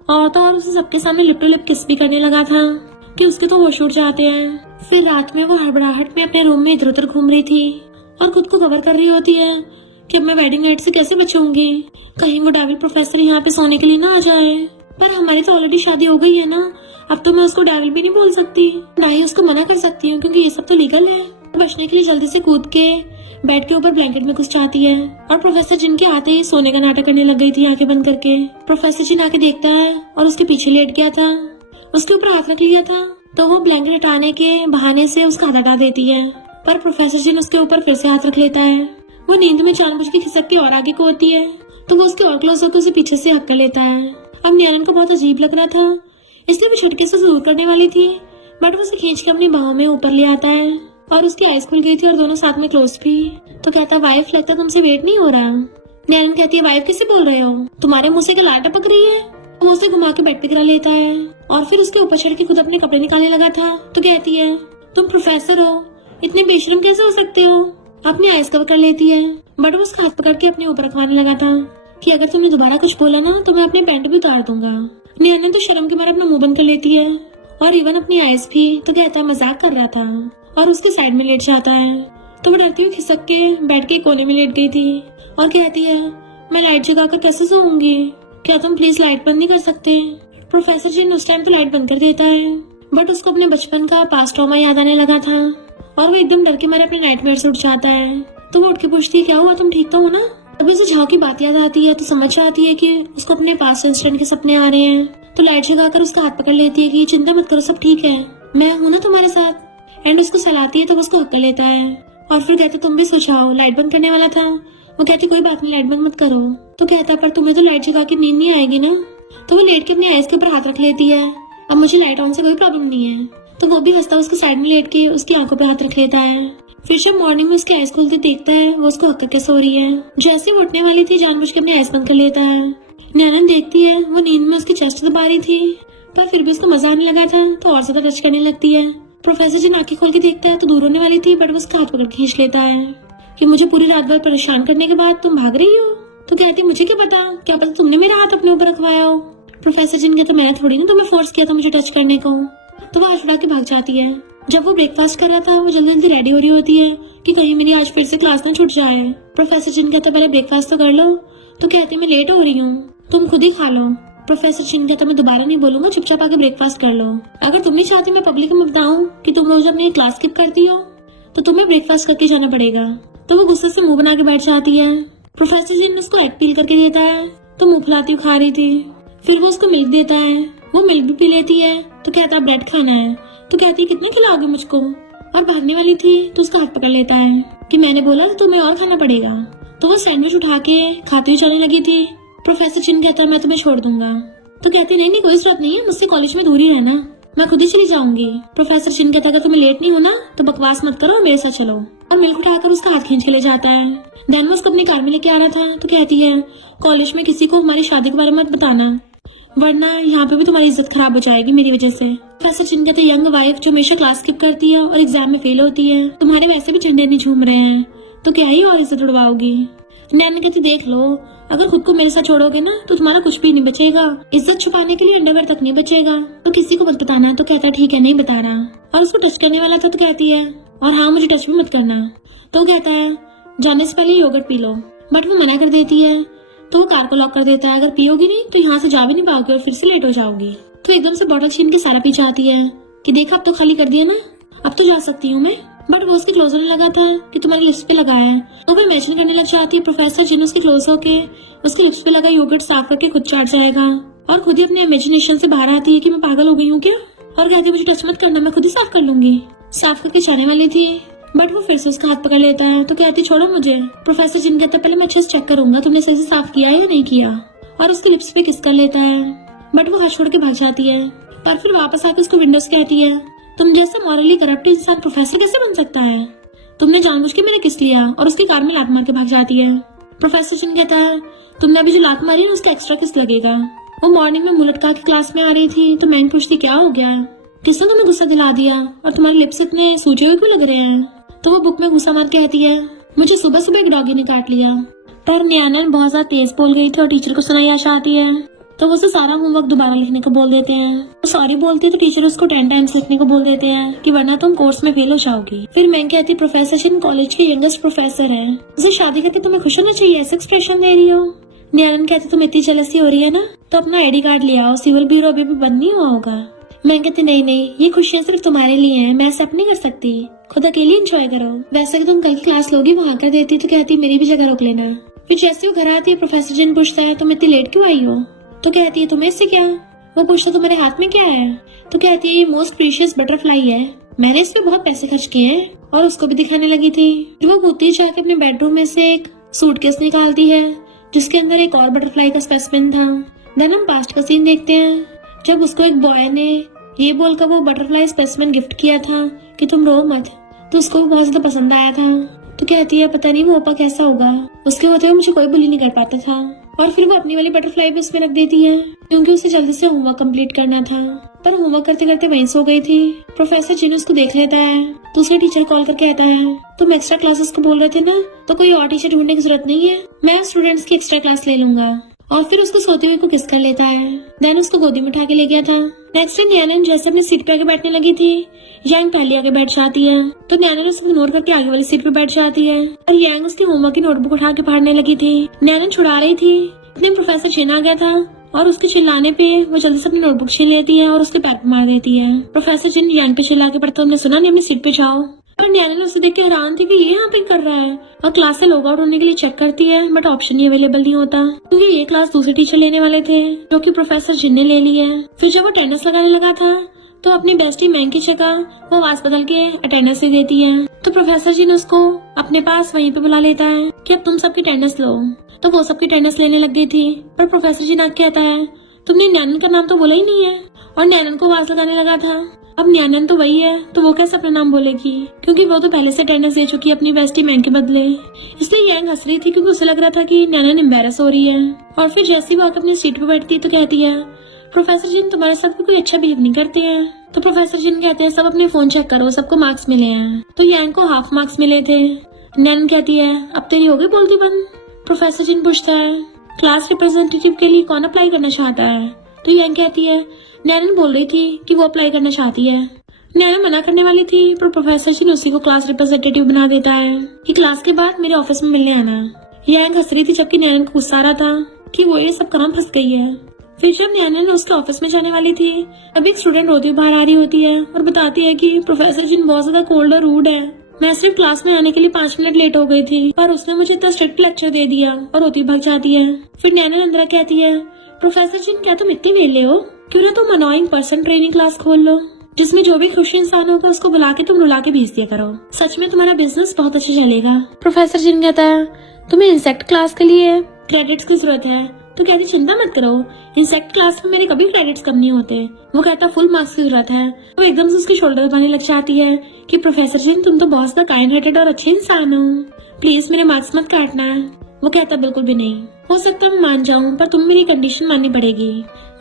और तो और उसे सबके सामने लिप टू लिप किस भी करने लगा था कि उसके तो होश उड़ जाते हैं। फिर रात में वो हड़बड़ाहट में अपने रूम में इधर उधर घूम रही थी और खुद को कवर कर रही होती है कि अब मैं वेडिंग नाइट से कैसे बचूंगी, कहीं वो डेविल प्रोफेसर यहाँ पे सोने के लिए ना आ जाए। पर हमारी तो ऑलरेडी शादी हो गई है ना, अब तो मैं उसको डेविल भी नहीं बोल सकती, ना ही उसको मना कर सकती हूँ क्योंकि ये सब तो लीगल है। बचने के लिए जल्दी से कूद के बेड के ऊपर ब्लैंकेट में घुस जाती है और प्रोफेसर जिन के आते ही सोने का नाटक करने लग गई थी आंखें बंद करके। प्रोफेसर जिन आके देखता है और उसके पीछे लेट गया था, उसके ऊपर हाथ रख लिया था, तो वो ब्लैंकेट हटाने के बहाने से उसका हाथ हटा देती है। पर प्रोफेसर जिन उसके ऊपर फिर से हाथ रख लेता है। वो नींद में जानबूझ के खिसक के और आगे को होती है तो वो उसके और क्लोज होकर उसे पीछे से हक कर लेता है। अब न्यालन को बहुत अजीब लग रहा था, इसलिए वो छटके से दूर करने वाली थी, बट वो उसे खींच के अपनी बाहों में ऊपर ले आता है और उसकी आइज खुल गई थी और दोनों साथ में क्लोज भी। तो कहता, वाइफ लगता तुमसे वेट नहीं हो रहा। न्यालन कहती है, वाइफ किसे बोल रहे हो, तुम्हारे मुंह से क्या लार टपक रही है। वो उसे घुमा के बेड पे गिरा लेता है और फिर उसके ऊपर चढ़ के खुद अपने कपड़े निकालने लगा था। तो कहती है, तुम प्रोफेसर हो, इतने बेशरम कैसे हो सकते हो। अपनी आइज कवर कर लेती है, बट वो उसका हाथ पकड़ के अपने ऊपर रखवाने लगा था कि अगर तुमने दोबारा कुछ बोला ना तो मैं अपने पैंट भी उतार दूंगा। न्यालन तो शर्म के मारे अपना मुंह बंद कर लेती है और इवन अपनी आइज भी। तो कहता, मजाक कर रहा था, और उसके साइड में लेट जाता है। तो वो डरती हुई खिसक के बेड के कोने में लेट गई थी और कहती है, मैं लाइट जगाकर कैसे सोऊंगी, क्या तुम प्लीज लाइट बंद नहीं कर सकते। प्रोफेसर जिन उस टाइम तो लाइट बंद कर देता है, बट उसको अपने बचपन का पास्ट ट्रॉमा याद आने लगा था और वो एकदम डर के मारे अपने नाइटमेयर से उठ जाता है। तो वो उठ के पूछती है, क्या हुआ, तुम ठीक तो हो ना। अभी उसे जहाँ की बात याद आती है तो समझ आती है कि उसको अपने पास्ट इंसिडेंट के सपने आ रहे हैं। तो लाइट जगाकर उसका हाथ पकड़ लेती है कि चिंता मत करो, सब ठीक है, मैं हूँ ना तुम्हारे साथ। एंड उसको सहलाती है तो उसको हक कर लेता है और फिर कहता, तुम भी सुझाओ, लाइट बंद करने वाला था। वो कहती, कोई बात नहीं, लाइट बंद मत करो। तो कहता, पर तुम्हें तो लाइट जगा के नींद नहीं आएगी ना। तो वो लेट के अपनी आइज के ऊपर हाथ रख लेती है, अब मुझे लाइट ऑन से कोई प्रॉब्लम नहीं है। तो वो भी हंसता उसके साइड में लेट के उसकी आंखों पे हाथ रख लेता है। फिर जब मॉर्निंग में उसकी आइज खुलती देखता है वो उसको हक करके सो रही है। जैसे ही उठने वाली थी जानबूझ के अपनी आइज बंद कर लेता है। न्यालन देखती है वो नींद में उसकी चेस्ट दबा रही थी, पर फिर भी उसको मजा आने लगा था तो और ज्यादा टच करने लगती है। प्रोफेसर जब आंखें खोल के देखता है तो दूर होने वाली थी, बट वो उसका हाथ पकड़ के खींच लेता है कि मुझे पूरी रात भर परेशान करने के बाद तुम भाग रही हो। तो कहती, मुझे क्या पता तुमने मेरा हाथ अपने ऊपर रखवाया हो। प्रोफेसर जिन कहता, मैंने थोड़ी ना तुम्हें फोर्स किया था मुझे टच करने को। तो वो हाथ उड़ा के भाग जाती है। जब वो ब्रेकफास्ट कर रहा था वो जल्दी जल्दी रेडी हो रही होती है कि कहीं मेरी आज फिर से क्लास ना छूट जाए। प्रोफेसर जिन कहता, पहले ब्रेकफास्ट तो कर लो। तो कहती, मैं लेट हो रही हूँ, तुम खुद ही खा लो। प्रोफेसर जिन कहता, मैं दोबारा नहीं बोलूंगा, चुपचाप आके ब्रेकफास्ट कर लो। अगर तुम नहीं चाहती मैं पब्लिक में बताऊं कि तुम रोज अपनी क्लास स्किप करती हो तो तुम्हें ब्रेकफास्ट करके जाना पड़ेगा। तो वो गुस्से से मुंह बना के बैठ जाती है। प्रोफेसर जिन उसको एग पील करके देता है तो मुंह फुलाती हुई खा रही थी। फिर वो उसको मिल्क देता है, वो मिल्क भी पी लेती है। तो कहता, ब्रेड खाना है। तो कहती, कितने खिलाओगे मुझको। और भागने वाली थी तो उसका हाथ पकड़ लेता है कि मैंने बोला तुम्हें और खाना पड़ेगा। तो वो सैंडविच उठा के खाती हुई चलने लगी थी। प्रोफेसर चिन कहता, मैं तुम्हें छोड़ दूंगा। तो कहती, नहीं कोई जरूरत नहीं है, मुझसे कॉलेज में दूर ही रहना, मैं खुद ही चली जाऊंगी। प्रोफेसर चिन कहता, अगर तुम्हें लेट नहीं होना तो बकवास मत करो और मेरे साथ चलो। और मिल्क उठाकर उसका हाथ खींच के ले जाता है। देन वो उसको अपनी कार में लेके आ रहा था। तो कहती है, कॉलेज में किसी को हमारी शादी के बारे में मत बताना, वरना यहाँ पे भी तुम्हारी इज्जत खराब हो जाएगी मेरी वजह से। प्रोफेसर चिन कहते, यंग वाइफ जो हमेशा क्लास स्किप करती है और एग्जाम में फेल होती है, तुम्हारे वैसे भी झंडे नहीं झूम रहे हैं तो क्या ही और इज्जत उड़वाओगी। नैनी कहती, देख लो, अगर खुद को मेरे साथ छोड़ोगे ना तो तुम्हारा कुछ भी नहीं बचेगा, इज्जत छुपाने के लिए अंडरवेयर तक नहीं बचेगा, तो किसी को मत बताना। तो कहता, ठीक है, नहीं बता रहा। और उसको टच करने वाला था तो कहती है, और हाँ मुझे टच भी मत करना। तो कहता है, जाने से पहले योगर्ट पी लो। बट वो मना कर देती है तो वो कार को लॉक कर देता है, अगर पियोगी नहीं तो यहाँ से जा भी नहीं पाओगे और फिर से लेट हो जाओगी। तो एकदम से बॉटल छीन के सारा पी जाती है कि देखा अब तो खाली कर दिया ना, अब तो जा सकती हूँ मैं। बट वो उसके क्लोज होने लगा था कि तुम्हारी लिप्स पे लगा है। तो वो इमेजिन करने लग जाती है प्रोफेसर जिन उसके क्लोज होके उसके लिप्स पे लगा योगर्ट साफ करके खुद चाट जाएगा, और खुद ही अपने इमेजिनेशन से बाहर आती है कि मैं पागल हो गई हूँ क्या, और कहती है मुझे टच मत करना, मैं खुद ही साफ कर लूंगी। साफ करके जाने वाली थी बट वो फिर से उसका हाथ पकड़ लेता है। तो कहती, छोड़ो मुझे। प्रोफेसर जिन कहता, पहले मैं अच्छे से चेक करूंगा तुमने सही से साफ किया है या नहीं किया, और उसके लिप्स पे किस कर लेता है। बट वो हाथ छोड़ के भाग जाती है, पर फिर वापस आकर उसको विंडो से कहती है, तुम जैसा मॉरली करप्ट इंसान प्रोफेसर कैसे बन सकता है, तुमने जानबूझ के मैंने किस लिया, और उसकी कार में लात मार के भाग जाती है। प्रोफेसर जिन कहता है, तुमने अभी जो लात मारी है उसका एक्स्ट्रा किस लगेगा। वो मॉर्निंग में मुंह लटका के क्लास में आ रही थी तो मैं पूछती, क्या हो गया, किसने तुम्हें गुस्सा दिला दिया और तुम्हारे लिप्स इतने सूजे हुए क्यों लग रहे हैं। तो वो बुक में घुसा मार कहती है, मुझे सुबह सुबह एक डॉगी ने काट लिया। पर न्यानन बहुत ज्यादा तेज बोल गई थी और टीचर को सुनाई आशा आती है तो वो उसे सारा होमवर्क दोबारा लिखने को बोल देते हैं। वो सॉरी बोलती है तो टीचर उसको 10 टाइम्स लिखने को बोल देते हैं कि वरना तुम कोर्स में फेल हो जाओगी। फिर मैं कहती प्रोफेसर जिन कॉलेज के यंगेस्ट प्रोफेसर है, उसे शादी करके तुम्हें खुश होना चाहिए, ऐसे एक्सप्रेशन दे रही हो। न्यानन कहती तुम इतनी जेलसी हो रही है ना तो अपना आईडी कार्ड ले आओ, सिविल ब्यूरो अभी भी बंद नहीं हुआ होगा। मैं कहती नहीं, ये खुशियाँ सिर्फ तुम्हारे लिए हैं, मैं एक्सेप्ट नहीं कर सकती, खुद अकेली एंजॉय करो। वैसे कि तुम कल की क्लास लोगी वहाँ कर देती तो कहती मेरी भी जगह रोक लेना। फिर जैसे वो घर आती है प्रोफेसर जिन पूछता है तुम इतनी लेट क्यों आई हो, तो कहती है तुम्हें इससे क्या। वो पूछता तुम्हारे हाथ में क्या है, तो कहती है ये मोस्ट प्रीशियस बटरफ्लाई है, मैंने इस पे बहुत पैसे खर्च किए हैं, और उसको भी दिखाने लगी थी। फिर वो कूदती जाके अपने बेडरूम में से एक सूटकेस निकालती है जिसके अंदर एक और बटरफ्लाई का स्पेसिमेन था। देन हम पास्ट का सीन देखते हैं जब उसको एक बॉय ने ये बोलकर वो बटरफ्लाई स्पेसिमेन गिफ्ट किया था कि तुम रो मत, तो उसको भी बहुत ज्यादा पसंद आया था। तो कहती है पता नहीं वो ओपा कैसा होगा, उसके होते हुए मुझे कोई बुली नहीं कर पाता था। और फिर वो अपनी वाली बटरफ्लाई भी उसमें रख देती है क्योंकि उसे जल्दी से होमवर्क कंप्लीट करना था। पर होमवर्क करते करते वहीं सो गई थी। प्रोफेसर जिन उसको देख लेता है तो उसके टीचर कॉल करके कहता है तुम एक्स्ट्रा क्लासेस को बोल रहे थे ना, तो कोई और टीचर ढूंढने की जरूरत नहीं है, मैं स्टूडेंट्स की एक्स्ट्रा क्लास ले लूंगा। और फिर उसको सोते हुए को किस कर लेता है। देन उसको गोदी में उठा के ले गया था। नेक्स्ट डे न्यानन जैसे अपनी सीट पे आके बैठने लगी थी, यांग पहले आगे बैठ जाती है तो न्यानन उसको इग्नोर करके आगे वाली सीट पे बैठ जाती है और यांग उसकी होमवर्क की नोटबुक उठा के पढ़ने लगी थी। न्यानन छुड़ा रही थी, इतने प्रोफेसर जिन आ गया था और उसके चिल्लाने पे वो जल्दी से अपनी नोटबुक छीन लेती है और उसके पैर पे मार देती है। प्रोफेसर जिन यांग पे चिल्ला के पढ़ता तुमने सुना नहीं, अपनी सीट पे जाओ। और न्यानन उसे देख के हैरान थी कि ये यहाँ पे कर रहा है और क्लास से लॉग आउट होने के लिए चेक करती है बट ऑप्शन ही अवेलेबल नहीं होता क्योंकि ये क्लास दूसरे टीचर लेने वाले थे जो कि प्रोफेसर जिन ने ले ली है। फिर जब वो अटेंडेंस लगाने लगा था तो अपनी बेस्टी मैंग की जगह वो आवाज बदल के अटेंडेंस दे देती है। तो प्रोफेसर जिन उसको अपने पास वहीं पे बुला लेता है कि अब तुम सबकी अटेंडेंस लो। तो वो सबकी अटेंडेंस लेने लग गई थी पर प्रोफेसर जिन आके कहता है तुमने न्यानन का नाम तो बोला ही नहीं है, और न्यानन को आवाज लगाने लगा था। अब न्यानन तो वही है तो वो कैसे अपना नाम बोलेगी क्योंकि वो तो पहले से अटेंडेंस दे चुकी है अपनी बेस्टी मैंग के बदले। इसलिए यांग हंस रही थी क्योंकि उसे लग रहा था कि न्यानन एम्बेरस हो रही है। और फिर जैसे ही वो आकर अपनी सीट पे बैठती तो कहती है प्रोफेसर जिन तुम्हारे साथ भी कोई अच्छा बिहेव नहीं करते हैं। तो प्रोफेसर जिन कहते हैं सब अपने फोन चेक करो, सबको मार्क्स मिले हैं। तो यांग को हाफ मार्क्स मिले थे। न्यानन कहती है अब तेरी हो गई बोलती बंद। प्रोफेसर जिन पूछता है क्लास रिप्रेजेंटेटिव के लिए कौन अप्लाई करना चाहता है। तो यांग कहती है न्यानन बोल रही थी कि वो अप्लाई करना चाहती है। न्यानन मना करने वाली थी पर प्रोफेसर जिन उसी को क्लास रिप्रेजेंटेटिव बना देता है कि क्लास के बाद मेरे ऑफिस में मिलने आना। यांग हंस रही थी जबकि न्यानन को गुस्सा आ रहा था कि वो ये सब काम फंस गई है। फिर जब न्यानन उसके ऑफिस में जाने वाली थी तभी एक स्टूडेंट रोती हुई बाहर आ रही होती है और बताती है कि प्रोफेसर जिन बहुत ज्यादा कोल्ड और रूड है, मैं सिर्फ क्लास में आने के लिए 5 मिनट लेट हो गई थी पर उसने मुझे इतना स्ट्रिक्ट लेक्चर दे दिया, और रोती भाग जाती है। फिर न्यानन अंदर कहती है प्रोफेसर जिन क्या तुम इतनी वेले हो, क्यों ना तुम अनोइंग पर्सन ट्रेनिंग क्लास खोल लो जिसमें जो भी खुशी इंसान होगा उसको बुला के तुम रुला के भेज दिया करो, सच में तुम्हारा बिजनेस बहुत अच्छा चलेगा। प्रोफेसर जिन कहता है तुम्हें इंसेक्ट क्लास के लिए क्रेडिट्स की जरूरत है। तो कहती चिंता मत करो, इंसेक्ट क्लास में मेरे कभी क्रेडिट्स कम नहीं होते। वो कहता फुल मार्क्स की जरूरत है। वो एकदम से उसकी शोल्डर दबाने लग जाती है कि प्रोफेसर जिन तुम तो बहुत ज्यादा काइंड हार्टेड और अच्छे इंसान हो, प्लीज मेरे मार्क्स मत काटना। वो कहता बिल्कुल भी नहीं, हो सकता मैं मान जाऊँ पर तुम मेरी कंडीशन माननी पड़ेगी।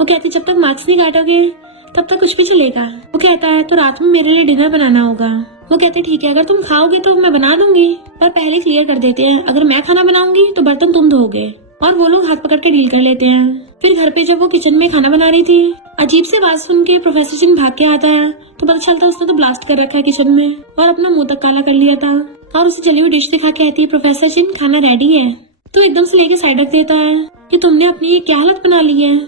वो कहती जब तक मार्क्स नहीं काटोगे तब तक कुछ भी चलेगा। वो कहता है तो रात में मेरे लिए डिनर बनाना होगा। वो कहते ठीक है, अगर तुम खाओगे तो मैं बना दूंगी, पर पहले क्लियर कर देते हैं अगर मैं खाना बनाऊंगी तो बर्तन तुम धोगे। और वो लोग हाथ पकड़ के डील कर लेते हैं। फिर घर पे जब वो किचन में खाना बना रही थी अजीब से आवाज सुन के प्रोफेसर जिन भाग के आता है तो पता चलता है उसने तो ब्लास्ट कर रखा है किचन में और अपना मुंह तक काला कर लिया था। और उसे जली हुई डिश दिखा के आती है प्रोफेसर जिन खाना रेडी है। तो एकदम से लेके साइड रख देता है कि तुमने अपनी ये क्या हालत बना ली है।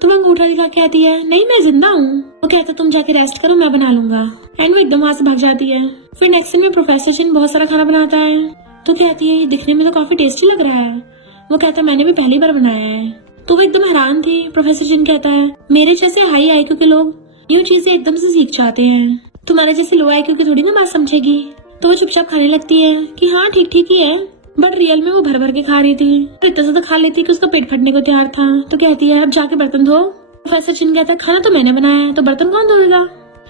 तो वो अंगूठा दिखा के आती है नहीं मैं जिंदा हूँ। वो कहता तुम जाके रेस्ट करो मैं बना लूंगा, एंड वो एकदम वहां से भाग जाती है। फिर नेक्स्ट दिन में प्रोफेसर जिन बहुत सारा खाना बनाता है तो कहती है ये दिखने में तो काफी टेस्टी लग रहा है। वो कहता मैंने भी पहली बार बनाया है। तो वो एकदम हैरान थी। प्रोफेसर जिन कहता है मेरे जैसे हाई आईक्यू के लोग यूँ चीजें एकदम से सीख जाते हैं, तुम्हारे जैसे लो आईक्यू की थोड़ी ना बात समझेगी। तो वो चुपचाप खाने लगती है कि हाँ ठीक ठीक ही है, बट रियल में वो भर भर के खा रही थी। तो इतना ज्यादा खा लेती कि उसका पेट फटने को तैयार था। तो कहती है अब जाके बर्तन धो। प्रोफेसर जिन कहता है खाना तो मैंने बनाया है तो बर्तन कौन धोएगा।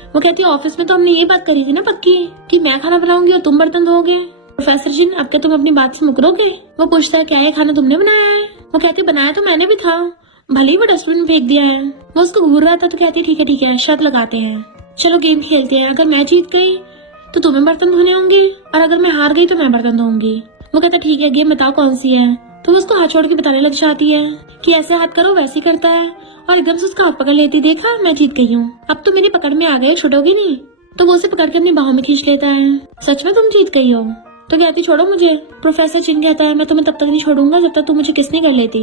वो कहती है ऑफिस में तो हमने ये बात करी थी ना पक्की कि मैं खाना बनाऊंगी और तुम बर्तन धोगे। प्रोफेसर जिन अब क्या तुम अपनी बात से मुकरोगे। वो पूछता है क्या ये खाना तुमने बनाया है। वो कहती बनाया तो मैंने भी था, भले ही वो डस्टबिन में फेंक दिया है। वो उसको घूर रहा था तो कहती ठीक है शर्त लगाते हैं, चलो गेम खेलते हैं। अगर मैं जीत गई तो तुम्हें बर्तन धोने होंगे और अगर मैं हार गई तो मैं बर्तन धोऊंगी। वो कहता ठीक है, गेम बताओ कौन सी है। तो वो उसको हाथ छोड़ के बताने लग जाती है कि ऐसे हाथ करो, वैसे ही करता है, और एकदम से उसका हाथ पकड़ लेती, देखा मैं जीत गई हूँ, अब तो मेरी पकड़ में आ गए, छुटोगी नहीं। तो वो उसे पकड़ के अपनी बाहों में खींच लेता है। सच में तुम जीत गई हो? तो कहती छोड़ो मुझे। प्रोफेसर चिन कहता है मैं तुम्हें तब तक नहीं छोड़ूंगा जब तक तुम मुझे किस नहीं कर लेती।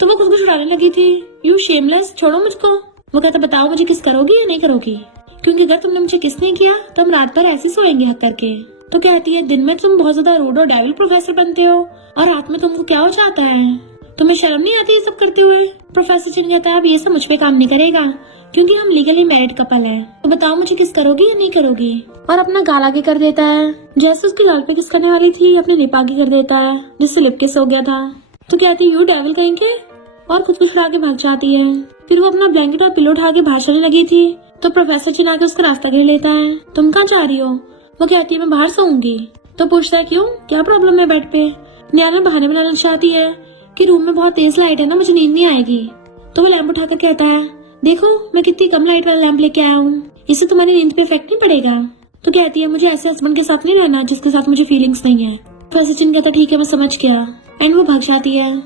तो वो खुद को छुड़ाने लगी थी। यू शेमलेस, छोड़ो मुझको। वो कहता बताओ मुझे किस करोगी या नहीं करोगी, क्योंकि अगर तुमने मुझे किस नहीं किया तो हम रात भर ऐसे सोएंगे हक करके। तो कहती है दिन में तुम बहुत ज्यादा रूड और डेविल प्रोफेसर बनते हो, और रात में तुमको क्या हो जाता है, तुम्हें शर्म नहीं आती ये सब करते हुए? प्रोफेसर चिन कहता है अब ये सब मुझ पे काम नहीं करेगा, क्योंकि हम लीगली मैरिड कपल है। तो बताओ मुझे किस करोगी या नहीं करोगी। और अपना गाल आगे कर देता है, जैसे उसकी गाल पे किस करने वाली थी अपने लिप आगे कर देता है, जिससे लिप किस हो गया था। तो कहती है यू डेविल कहेंगे, और खुद को छुड़ा के भाग जाती है। फिर वो अपना ब्लैंकेट और पिलो उठा के बाहर चलने लगी थी। तो प्रोफेसर चिन आके उसका रास्ता घेर लेता है। तुम कहाँ जा रही हो? वो कहती है मैं बाहर सोऊंगी। तो पूछता है क्यों, क्या प्रॉब्लम है बेड पे? न्याना बहाने बनाना चाहती है कि रूम में बहुत तेज लाइट है ना, मुझे नींद नहीं आएगी। तो वो लैंप उठाकर कहता है देखो मैं कितनी कम लाइट वाला लैंप लेके आया हूँ, इससे तुम्हारी नींद पे इफेक्ट नहीं पड़ेगा। तो कहती है मुझे ऐसे हस्बैंड के साथ नहीं रहना जिसके साथ मुझे फीलिंग्स नहीं है। प्रोफेसर चिन कहता ठीक है मैं समझ गया, एंड वो भाग जाती है।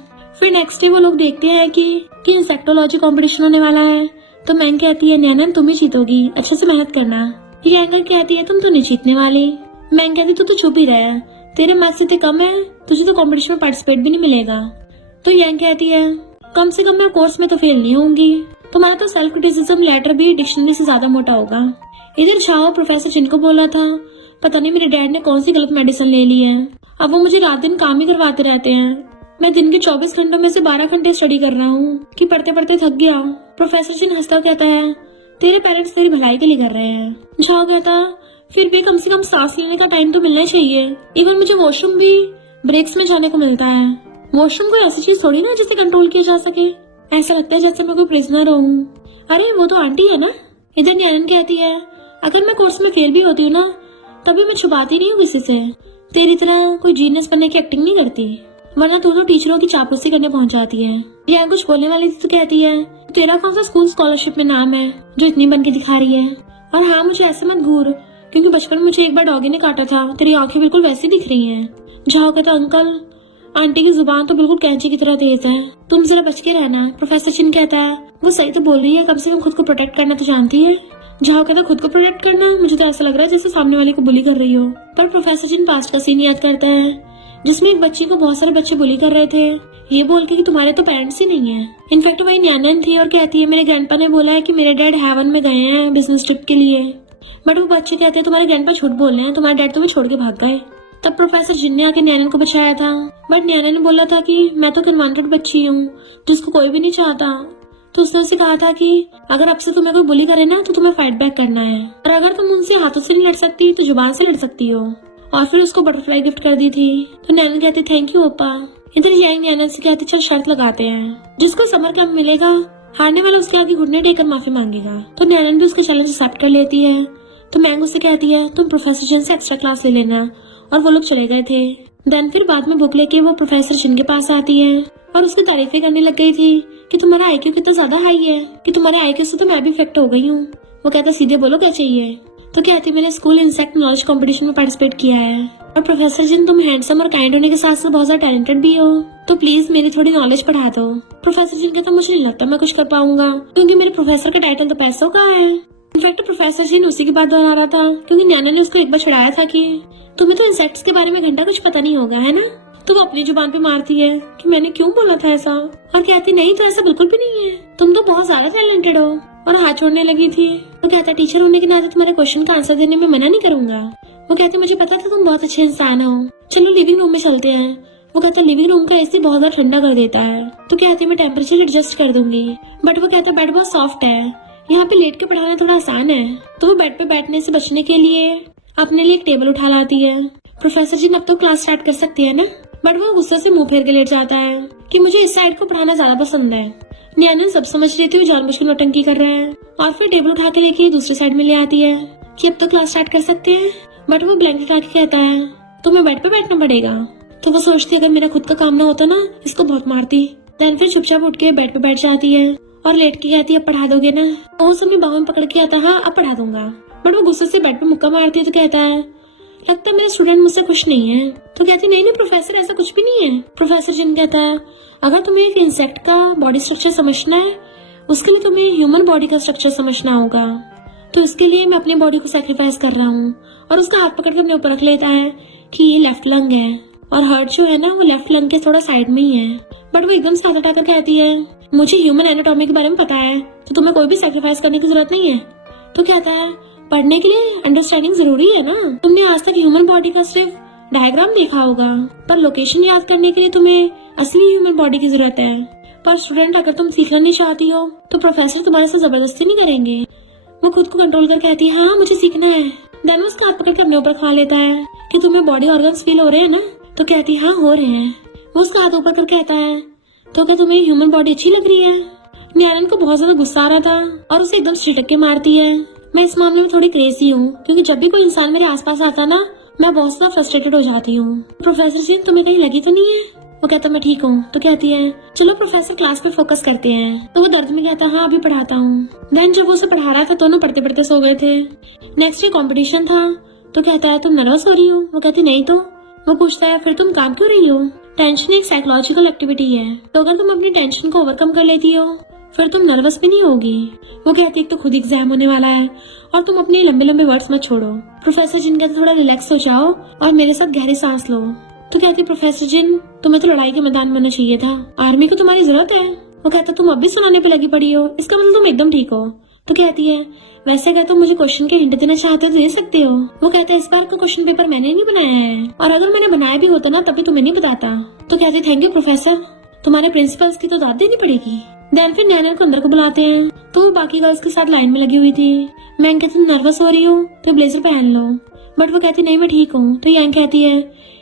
फिर नेक्स्ट डे वो लोग देखते हैं कि इंसेक्टोलॉजी कंपटीशन होने वाला है। तो मैंग कहती है नैना तुम ही जीतोगी, अच्छे से मेहनत करना। यांगर कहती है तुम तो नहीं जीतने वाली। मैंग कहती तू तो चुप ही रहा, तेरे मार्क्स इतने कम है, तुझे तो कंपटीशन में पार्टिसिपेट भी नहीं मिलेगा। तो यांग कहती है कम से कम मैं कोर्स में तो फेल नहीं होंगी, तुम्हारा तो सेल्फ क्रिटिसिज्म लेटर भी डिक्शनरी से ज्यादा मोटा होगा। इधर शाह प्रोफेसर चिन को बोला था पता नहीं मेरे डैड ने कौन सी गलत मेडिसिन ले ली है, अब वो मुझे रात दिन काम ही करवाते रहते हैं। मैं दिन के 24 घंटों में से 12 घंटे स्टडी कर रहा हूँ कि पढ़ते पढ़ते थक गया। प्रोफेसर चिन हंसता कहता है तेरे पेरेंट्स तेरी भलाई के लिए कर रहे हैं। झाओ कहता फिर भी कम से कम सांस लेने का टाइम तो मिलना चाहिए, इवन मुझे वॉशरूम भी ब्रेक्स में जाने को मिलता है। वॉशरूम कोई ऐसी चीज थोड़ी ना जिसे कंट्रोल किया जा सके, ऐसा लगता है जैसे मैं कोई प्रिजनर हूँ। अरे वो तो आंटी है ना। इधर न्यानन कहती है अगर मैं कोर्स में फेल भी होती हूँ ना तभी मैं छुपाती नहीं हूँ किसी से, तेरी तरह कोई जीनियस बनने की एक्टिंग नहीं करती, वरना दोनों टीचरों की चापलूसी करने पहुंच जाती है। यहाँ कुछ बोलने वाली थी तो कहती है तेरा कौन सा स्कूल स्कॉलरशिप में नाम है जो इतनी बन के दिखा रही है, और हाँ मुझे ऐसे मत घूर क्योंकि बचपन में मुझे एक बार डॉगी ने काटा था, तेरी आंखें बिल्कुल वैसी दिख रही हैं। झाओ कहता अंकल आंटी की जुबान तो बिल्कुल कैंची की तरह तेज है, तुम जरा बच के रहना। प्रोफेसर चिन कहता है वो सही तो बोल रही है, कम से कम खुद को प्रोटेक्ट करना तो जानती है। झाओ कहता खुद को प्रोटेक्ट करना, मुझे तो ऐसा लग रहा है जैसे सामने वाले को बुली कर रही हो। पर प्रोफेसर चिन पास्ट का सीन याद करता है जिसमें एक बच्ची को बहुत सारे बच्चे बुली कर रहे थे, ये बोल के कि तुम्हारे तो पेरेंट्स ही नहीं है। इनफैक्ट वही न्यानन थी और कहती है मेरे ग्रैंडपा ने बोला है कि मेरे डैड हेवन में गए हैं बिजनेस ट्रिप के लिए। बट वो बच्चे कहते हैं तुम्हारे ग्रैंडपा झूठ बोल रहे हैं, तुम्हारे डैड तुम्हें छोड़ के भाग गए। तब प्रोफेसर जिन ने आके न्यानन को बचाया था, बट न्यानन ने बोला था कि मैं तो कन्वांटेड बच्ची हूँ जिसको कोई भी नहीं चाहता। तो उसने उसे कहा था कि अगर अब से तुम्हें कोई बुली करे ना तो तुम्हें फाइट बैक करना है, और अगर तुम उनसे हाथों से नहीं लड़ सकती तो जुबान से लड़ सकती हो। और फिर उसको बटरफ्लाई गिफ्ट कर दी थी। तो नैनन कहती थैंक यू ओपा। इधर यांग नैनन से कहती चल शर्त लगाते हैं, जिसको समर कैंप मिलेगा हारने वाला उसके आगे घुटने टेक कर माफी मांगेगा। तो नैनन भी उसके चैलेंज एक्सेप्ट कर लेती है। तो मैंग उससे कहती है तुम प्रोफेसर जिन से एक्स्ट्रा क्लास ले लेना, और वो लोग चले गए थे। देन फिर बाद में बुक लेके वो प्रोफेसर जिन के पास आती है और उसकी तारीफें करने लग गई थी कि तुम्हारा आईक्यू कितना ज्यादा हाई है कि तुम्हारे आईक्यू से तो मैं भी इफेक्ट हो गई हूँ। वो कहता सीधे बोलो क्या चाहिए। तो कहती मैंने स्कूल इंसेक्ट नॉलेज कंपटीशन में पार्टिसिपेट किया है, और प्रोफेसर जिन तुम हैंडसम और काइंड होने के साथ साथ बहुत ज्यादा टैलेंटेड भी हो, तो प्लीज मेरी थोड़ी नॉलेज बढ़ा दो। प्रोफेसर जिन कहता मुझे नहीं लगता मैं कुछ कर पाऊंगा, क्योंकि मेरे प्रोफेसर का टाइटल तो पैसों का है। इनफैक्ट प्रोफेसर जिन उसी की बात दोहरा रहा था, क्योंकि नैना ने उसको एक बार चिढ़ाया था कि तुम्हें तो इंसेक्ट्स के बारे में घंटा कुछ पता नहीं होगा है ना। तो वो अपनी जुबान पे मारती है कि मैंने क्यों बोला था ऐसा, और कहती नहीं तो ऐसा बिल्कुल भी नहीं है, तुम तो बहुत ज्यादा टैलेंटेड हो, और हाथ छोड़ने लगी थी। वो कहता टीचर होने के नाते तुम्हारे क्वेश्चन का आंसर देने में मना नहीं करूंगा। वो कहती मुझे पता था तुम बहुत अच्छे इंसान हो, चलो लिविंग रूम में चलते हैं। वो कहता लिविंग रूम का एसी बहुत ज्यादा ठंडा कर देता है। तो कहती मैं टेम्परेचर एडजस्ट कर दूंगी, बट वो कहता बेड बहुत सॉफ्ट है, यहाँ पे लेट के पढ़ाना थोड़ा आसान है। तो वो बेड पे बैठने से बचने के लिए अपने लिए एक टेबल उठा लाती है। प्रोफेसर जी अब तो क्लास स्टार्ट कर सकती है ना, बट वो गुस्से से मुंह फेर के लेट जाता है कि मुझे इस साइड को पढ़ाना ज्यादा पसंद है। न्यानन सब समझ रही थी वो जानबूझकर नौटंकी कर रहा है, और फिर टेबल उठा के लेके दूसरी साइड में ले आती है कि अब तो क्लास स्टार्ट कर सकते हैं। बट वो ब्लैंकेट उठा के कहता है तुम्हें बेड पे बैठना पड़ेगा। तो वो सोचती अगर मेरा खुद का काम ना होता ना इसको बहुत मारती। देन फिर चुपचाप उठ के बेड पे बैठ जाती है और लेट के कहती है अब पढ़ा दोगे ना। और अपनी बाहों में पकड़ के आता हाँ अब पढ़ा दूंगा। बट वो गुस्से से बेड पे मुक्का मारती है तो कहता है लगता है मेरे स्टूडेंट मुझसे खुश नहीं है। तो कहती नहीं नहीं प्रोफेसर, ऐसा कुछ भी नहीं है। प्रोफेसर जिन कहता है अगर तुम्हें एक इंसेक्ट का बॉडी स्ट्रक्चर समझना है, उसके लिए तुम्हें ह्यूमन बॉडी का स्ट्रक्चर समझना होगा। तो इसके लिए मैं अपनी बॉडी को सैक्रिफाइस कर रहा हूँ। और उसका हाथ पकड़ कर अपने ऊपर रख लेता है कि ये लेफ्ट लंग है और हार्ट जो है ना वो लेफ्ट लंग के थोड़ा साइड में ही है। बट वो एकदम से हाथ उठाकर कहती है मुझे ह्यूमन एनाटॉमी के बारे में पता है, तो तुम्हें कोई भी सैक्रिफाइस करने की जरूरत नहीं है। तो कहता है पढ़ने के लिए अंडरस्टैंडिंग जरूरी है ना। तुमने आज तक ह्यूमन बॉडी का सिर्फ डायग्राम देखा होगा, पर लोकेशन याद करने के लिए तुम्हें असली ह्यूमन बॉडी की जरूरत है। पर स्टूडेंट अगर तुम सीखना नहीं चाहती हो तो प्रोफेसर तुम्हारे साथ जबरदस्ती नहीं करेंगे। वो खुद को कंट्रोल कर कहती है हाँ मुझे सीखना है। देन उसका हाथ पकड़ कर अपने ऊपर खा लेता है कि तुम्हें बॉडी ऑर्गन्स फील हो रहे हैं ना। तो कहती है हाँ हो रहे हैं। वो उसका हाथ ऊपर कर कहता है तो क्या तुम्हें ह्यूमन बॉडी अच्छी लग रही है। न्यालन को बहुत ज्यादा गुस्सा आ रहा था और उसे एकदम छिटक के मारती है। मैं इस मामले में थोड़ी क्रेजी हूँ क्योंकि जब भी कोई इंसान मेरे आसपास आता ना मैं बहुत ज्यादा फ्रस्ट्रेटेड हो जाती हूँ। प्रोफेसर जी तुम्हें कहीं लगी तो नहीं है। वो कहता मैं ठीक हूँ। तो कहती है चलो प्रोफेसर क्लास पे फोकस करते हैं। तो वो दर्द में कहता हाँ अभी पढ़ाता हूँ। देन जब वो उसे पढ़ा रहा था दोनों पढ़ते पढ़ते सो गए थे। नेक्स्ट डे कॉम्पिटिशन था। तो कहता है तुम नर्वस हो रही हो। वो कहती नहीं। तो वो पूछता है फिर तुम काम क्यों रही हो। टेंशन एक साइकोलॉजिकल एक्टिविटी है, तो अगर तुम अपनी टेंशन को ओवरकम कर लेती हो फिर तुम नर्वस भी नहीं होगी। वो कहती है तो खुद एग्जाम होने वाला है और तुम अपने लंबे लंबे वर्ड्स मत छोड़ो। प्रोफेसर जिन कहते थोड़ा रिलैक्स हो जाओ और मेरे साथ गहरी सांस लो। तो कहती प्रोफेसर जिन तुम्हें तो लड़ाई के मैदान में होना चाहिए था, आर्मी को तुम्हारी जरूरत है। वो कहता तुम अब भी सुनाने पे लगी पड़ी हो, इसका मतलब तुम एकदम ठीक हो। तो कहती है वैसे अगर तुम मुझे क्वेश्चन के हिंट देना चाहते हो तो दे सकते हो। वो कहता है इस बार का क्वेश्चन पेपर मैंने नहीं बनाया है और अगर मैंने बनाया भी होता ना तभी तुम्हें नहीं बताता। तो कहते थैंक यू प्रोफेसर, तुम्हारे प्रिंसिपल्स की तो दाद देनी पड़ेगी। देन फिर नैनल को अंदर को बुलाते हैं तो वो बाकी गर्ल्स के साथ लाइन में लगी हुई थी। मैं कहती तुम नर्वस हो रही हो तो ब्लेजर पहन लो। बट वो कहती नहीं मैं ठीक हूँ। तो यांग कहती है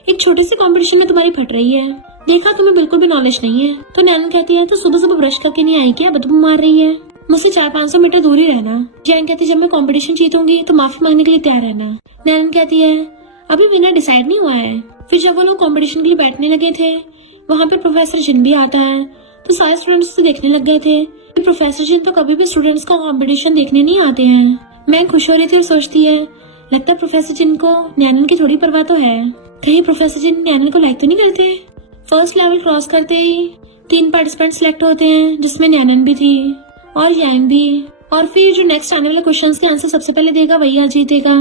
एक छोटे से कंपटीशन में तुम्हारी फट रही है, देखा तुम्हें बिल्कुल भी नॉलेज नहीं है। तो नैनल कहती है तो सुबह सुबह ब्रश करके नहीं आई क्या, बदबू मार रही है, मुझसे 400-500 मीटर दूर ही रहना। जैन कहती है जब मैं कंपटीशन जीतूंगी तो माफी मांगने के लिए तैयार रहना। नैनन कहती है अभी विनर डिसाइड नहीं हुआ है। फिर जब वो लोग कंपटीशन के लिए बैठने लगे थे वहाँ पे प्रोफेसर जिन भी आता है तो सारे स्टूडेंट्स तो देखने लग गए थे। प्रोफेसर जिन तो कभी भी स्टूडेंट्स को कंपटीशन देखने नहीं आते हैं। मैं खुश हो रही थी और सोचती है लगता है प्रोफेसर जिन को नैनन की थोड़ी परवाह तो है, कहीं प्रोफेसर जिन नैनन को लाइक तो नहीं करते। फर्स्ट लेवल क्रॉस करते ही 3 पार्टिसिपेंट सिलेक्ट होते हैं जिसमें नैनन भी थी और यांग भी। और फिर जो नेक्स्ट आने वाले क्वेश्चंस के आंसर सबसे पहले देगा वही आज जीतेगा।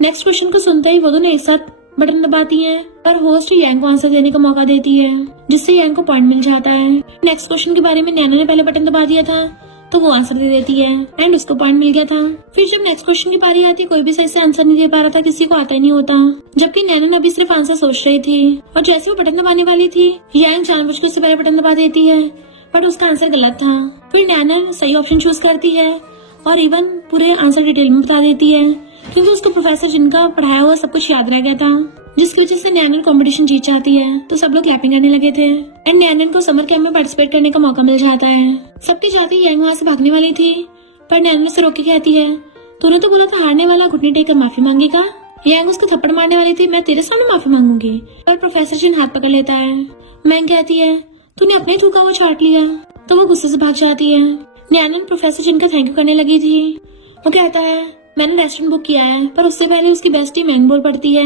नेक्स्ट क्वेश्चन को सुनते ही वो दोनों एक साथ बटन दबाती हैं और होस्ट यांग को आंसर देने का मौका देती है जिससे यांग को पॉइंट मिल जाता है। नेक्स्ट क्वेश्चन के बारे में नैनो ने पहले बटन दबा दिया था तो वो आंसर दे देती है एंड उसको पॉइंट मिल गया था। फिर जब नेक्स्ट क्वेश्चन की बारी आती है कोई भी सही से आंसर नहीं दे पा रहा था, किसी को आता ही नहीं होता, जबकि नैनो अभी सिर्फ आंसर सोच रही थी। और जैसे वो बटन दबाने वाली थी यांग जानबूझकर उससे पहले बटन दबा देती है बट उसका आंसर गलत था। फिर नैनो सही ऑप्शन चूज करती है और इवन पूरे आंसर डिटेल में बता देती है क्योंकि उसको प्रोफेसर जिनका पढ़ाया हुआ सब कुछ याद रह गया था, जिसकी वजह से नैनन कंपटीशन जीत जाती है। तो सब लोग क्लैपिंग करने लगे थे एंड नैनन को समर कैंप में पार्टिसिपेट करने का मौका मिल जाता है। सबके जाते ही यांग वहाँ से भागने वाली थी पर नैनन से रोक के कहती है तूने तो बोला था हारने वाला घुटने टेक कर माफी मांगेगा। यांग उसको थप्पड़ मारने वाली थी, मैं तेरे सामने माफी मांगूंगी, पर प्रोफेसर जिन हाथ पकड़ लेता है। मैंग कहती है तूने अपने थूका हुआ चाट लिया, तो वो गुस्से से भाग जाती है। नैनन प्रोफेसर जिन का थैंक यू करने लगी थी। वो कहता है मैंने रेस्टोरेंट बुक किया है, पर उससे पहले उसकी बेस्टी मैंग बोल पड़ती है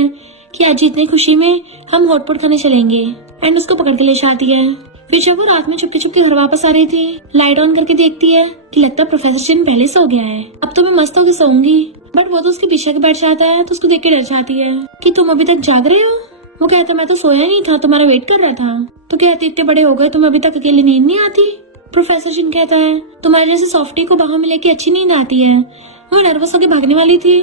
कि आज जीतने खुशी में हम हॉटपॉट खाने चलेंगे एंड उसको पकड़ के ले जाती है। फिर जब वो रात में चुपके चुपके घर वापस आ रही थी लाइट ऑन करके देखती है कि लगता है प्रोफेसर जिन पहले सो गया है, अब तो मैं मस्त होकर सोऊंगी। बट वो तो उसके पीछे के बैठ जाता है तो उसको देख के डर जाती है कि तुम अभी तक जाग रहे हो। वो कहता मैं तो सोया नहीं था, तुम्हारा वेट कर रहा था। तो कहती इतने बड़े हो गए तुम्हें अभी तक अकेले नींद नहीं आती। प्रोफेसर जिन कहता है तुम्हारे जैसे सॉफ्टी को बाहों में लेके अच्छी नींद आती है। वो नर्वस होकर भागने वाली थी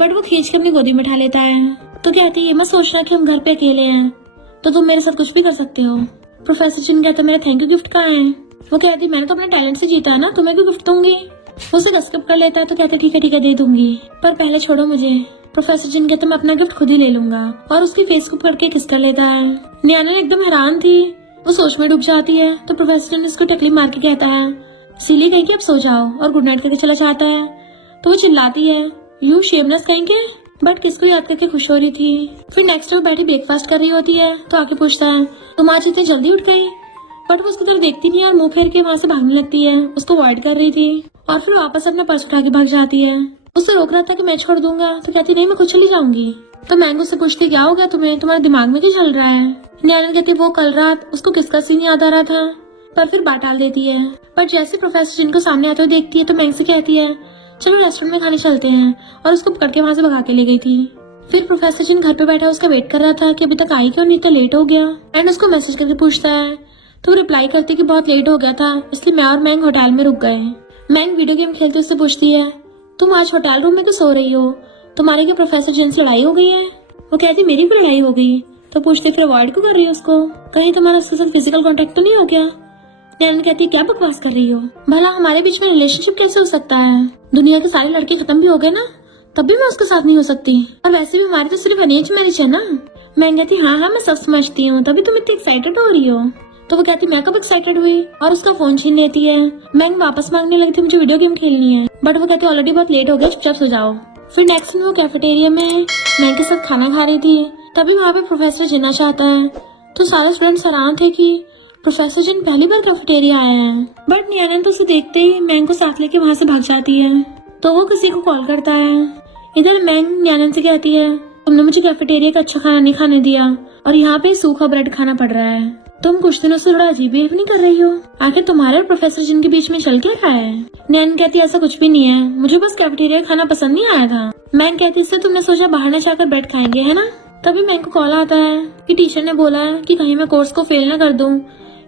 बट वो खींच के अपनी गोदी में उठा लेता है। तो कहती है मैं सोच रहा कि हम घर पे अकेले हैं तो तुम मेरे साथ कुछ भी कर सकते हो। प्रोफेसर जिन कहता मेरा थैंक यू गिफ्ट कहाँ है। वो कहती मैंने तो अपने टैलेंट से जीता है ना, तुम्हें क्यों गिफ्ट दूंगी। वो उसे गसगप कर लेता है तो कहते ठीक है दे दूंगी, पर पहले छोड़ो मुझे। प्रोफेसर जिन कहते मैं अपना गिफ्ट खुद ही ले लूंगा और उसकी फेस को पकड़ के किस कर लेता है। नैना एकदम हैरान थी, वो सोच में डूब जाती है। तो प्रोफेसर जिन इसको टकली मार के कहता है सीली कहीं के अब सो जाओ और गुड नाइट करके चला जाता है। तो वो चिल्लाती है यू शेमनेस कहेंगे, बट किसको याद करके खुश हो रही थी। फिर नेक्स्ट डे बैठी ब्रेकफास्ट कर रही होती है तो आके पूछता है तुम आज इतने जल्दी उठ गई। बट वो उसकी तरफ देखती नहीं है और मुंह फेर के वहाँ से भागने लगती है, उसको अवॉइड कर रही थी और फिर वापस अपना पर्स उठा के भाग जाती है। उससे रोक रहा था कि मैं छोड़ दूंगा तो कहती नहीं मैं खुद चली जाऊंगी। तो मैंगो से पूछती क्या हो गया तुम्हें, तुम्हारे दिमाग में क्या चल रहा है। नैनन कहती वो कल रात उसको किसका सीन याद आ रहा था, पर फिर बात टाल देती है। पर जैसे प्रोफेसर जिन को सामने आते हुए देखती है तो मैंग से कहती है चलो रेस्टोरेंट में खाने चलते हैं, और उसको पकड़ के वहाँ से भगा के ले गई थी। फिर प्रोफेसर जिन घर पे बैठा उसका वेट कर रहा था कि अभी तक आई क्यों नहीं, इतना लेट हो गया। एंड उसको मैसेज करके पूछता है तो रिप्लाई करती कि बहुत लेट हो गया था इसलिए मैं और मैंग होटल में रुक गए। मैंग वीडियो गेम खेलते उससे पूछती है तुम आज होटल रूम में क्यों सो रही हो, तुम्हारे क्या प्रोफेसर जिन से लड़ाई हो गई है। वो कहती मेरी भी लड़ाई हो गई। तो पूछते फिर अवॉइड क्यों कर रही हो उसको, कहीं तुम्हारा उसके साथ फिजिकल कॉन्टेक्ट तो नहीं हो गया। नैनन कहती क्या बकवास कर रही हो, भला हमारे बीच में रिलेशनशिप कैसे हो सकता है, दुनिया के सारे लड़के खत्म भी हो गए ना, तब भी मैं उसके साथ नहीं हो सकती, और वैसे भी हमारी तो सिर्फ अरेंज मैरिज है ना। मैं कहती हाँ मैं सब समझती हूँ, तभी तुम इतनी एक्साइटेड हो रही हो। तो वो कहती मैं कब एक्साइटेड हुई, और उसका फोन छीन लेती है। मैं वापस मांगने लगी थी मुझे वीडियो गेम खेलनी है, बट वो कहती ऑलरेडी बहुत लेट हो गया, चुपचाप सो जाओ। फिर नेक्स्ट दिन वो कैफेटेरिया में मैंग के साथ खाना खा रही थी, तभी वहाँ पे प्रोफेसर जिन चाहता है। तो सारे स्टूडेंट्स हैरान थे कि प्रोफेसर जिन पहली बार कैफेटेरिया आए हैं। बट नैनन तो उसे देखते ही मैंग को साथ लेके वहाँ से भाग जाती है। तो वो किसी को कॉल करता है। इधर मैंग नैनन से कहती है तुमने मुझे कैफेटेरिया का अच्छा खाना नहीं खाने दिया, और यहाँ पे सूखा ब्रेड खाना पड़ रहा है, तुम कुछ दिनों से थोड़ा अजीब बिहेव नहीं कर रही हो, आखिर तुम्हारे और प्रोफेसर जिन के बीच में चल क्या रहा है। नैनन कहती ऐसा कुछ भी नहीं है, मुझे बस कैफेटेरिया खाना पसंद नहीं आया था। मैंग कहती इससे तुमने सोचा बाहर न जाकर ब्रेड खाएंगे है ना। तभी मैंग को कॉल आता है कि टीचर ने बोला है कि कहीं मैं कोर्स को फेल न कर दूं,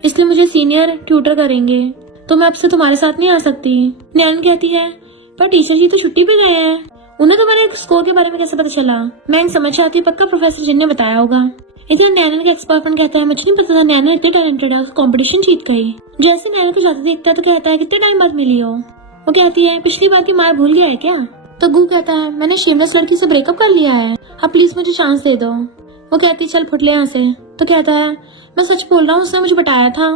इसलिए मुझे सीनियर ट्यूटर करेंगे, तो मैं अब से तुम्हारे साथ नहीं आ सकती। नैनन कहती है पर टीचर जी तो छुट्टी पे गए हैं, उन्हें तुम्हारे स्कोर के बारे में कैसे पता चला। मैंग समझ आती पक्का प्रोफेसर जिन ने बताया होगा। इधर नैनन का एक्स बॉयफ्रेंड कहता है मुझे नहीं पता था नैनन इतनी टैलेंटेड है, उसको कंपटीशन जीत गई। जैसे नैनन को जाते देखता है तो कहता है कितने टाइम बाद मिली हो। वो कहती है पिछली बार की मार भूल गया है क्या। तो गू कहता है मैंने शेमलेस लड़की से ब्रेकअप कर लिया है, अब प्लीज मुझे चांस दे दो। वो कहती है चल फुट ले यहाँ से। तो कहता है मैं सच बोल रहा हूँ, उसने मुझे बताया था,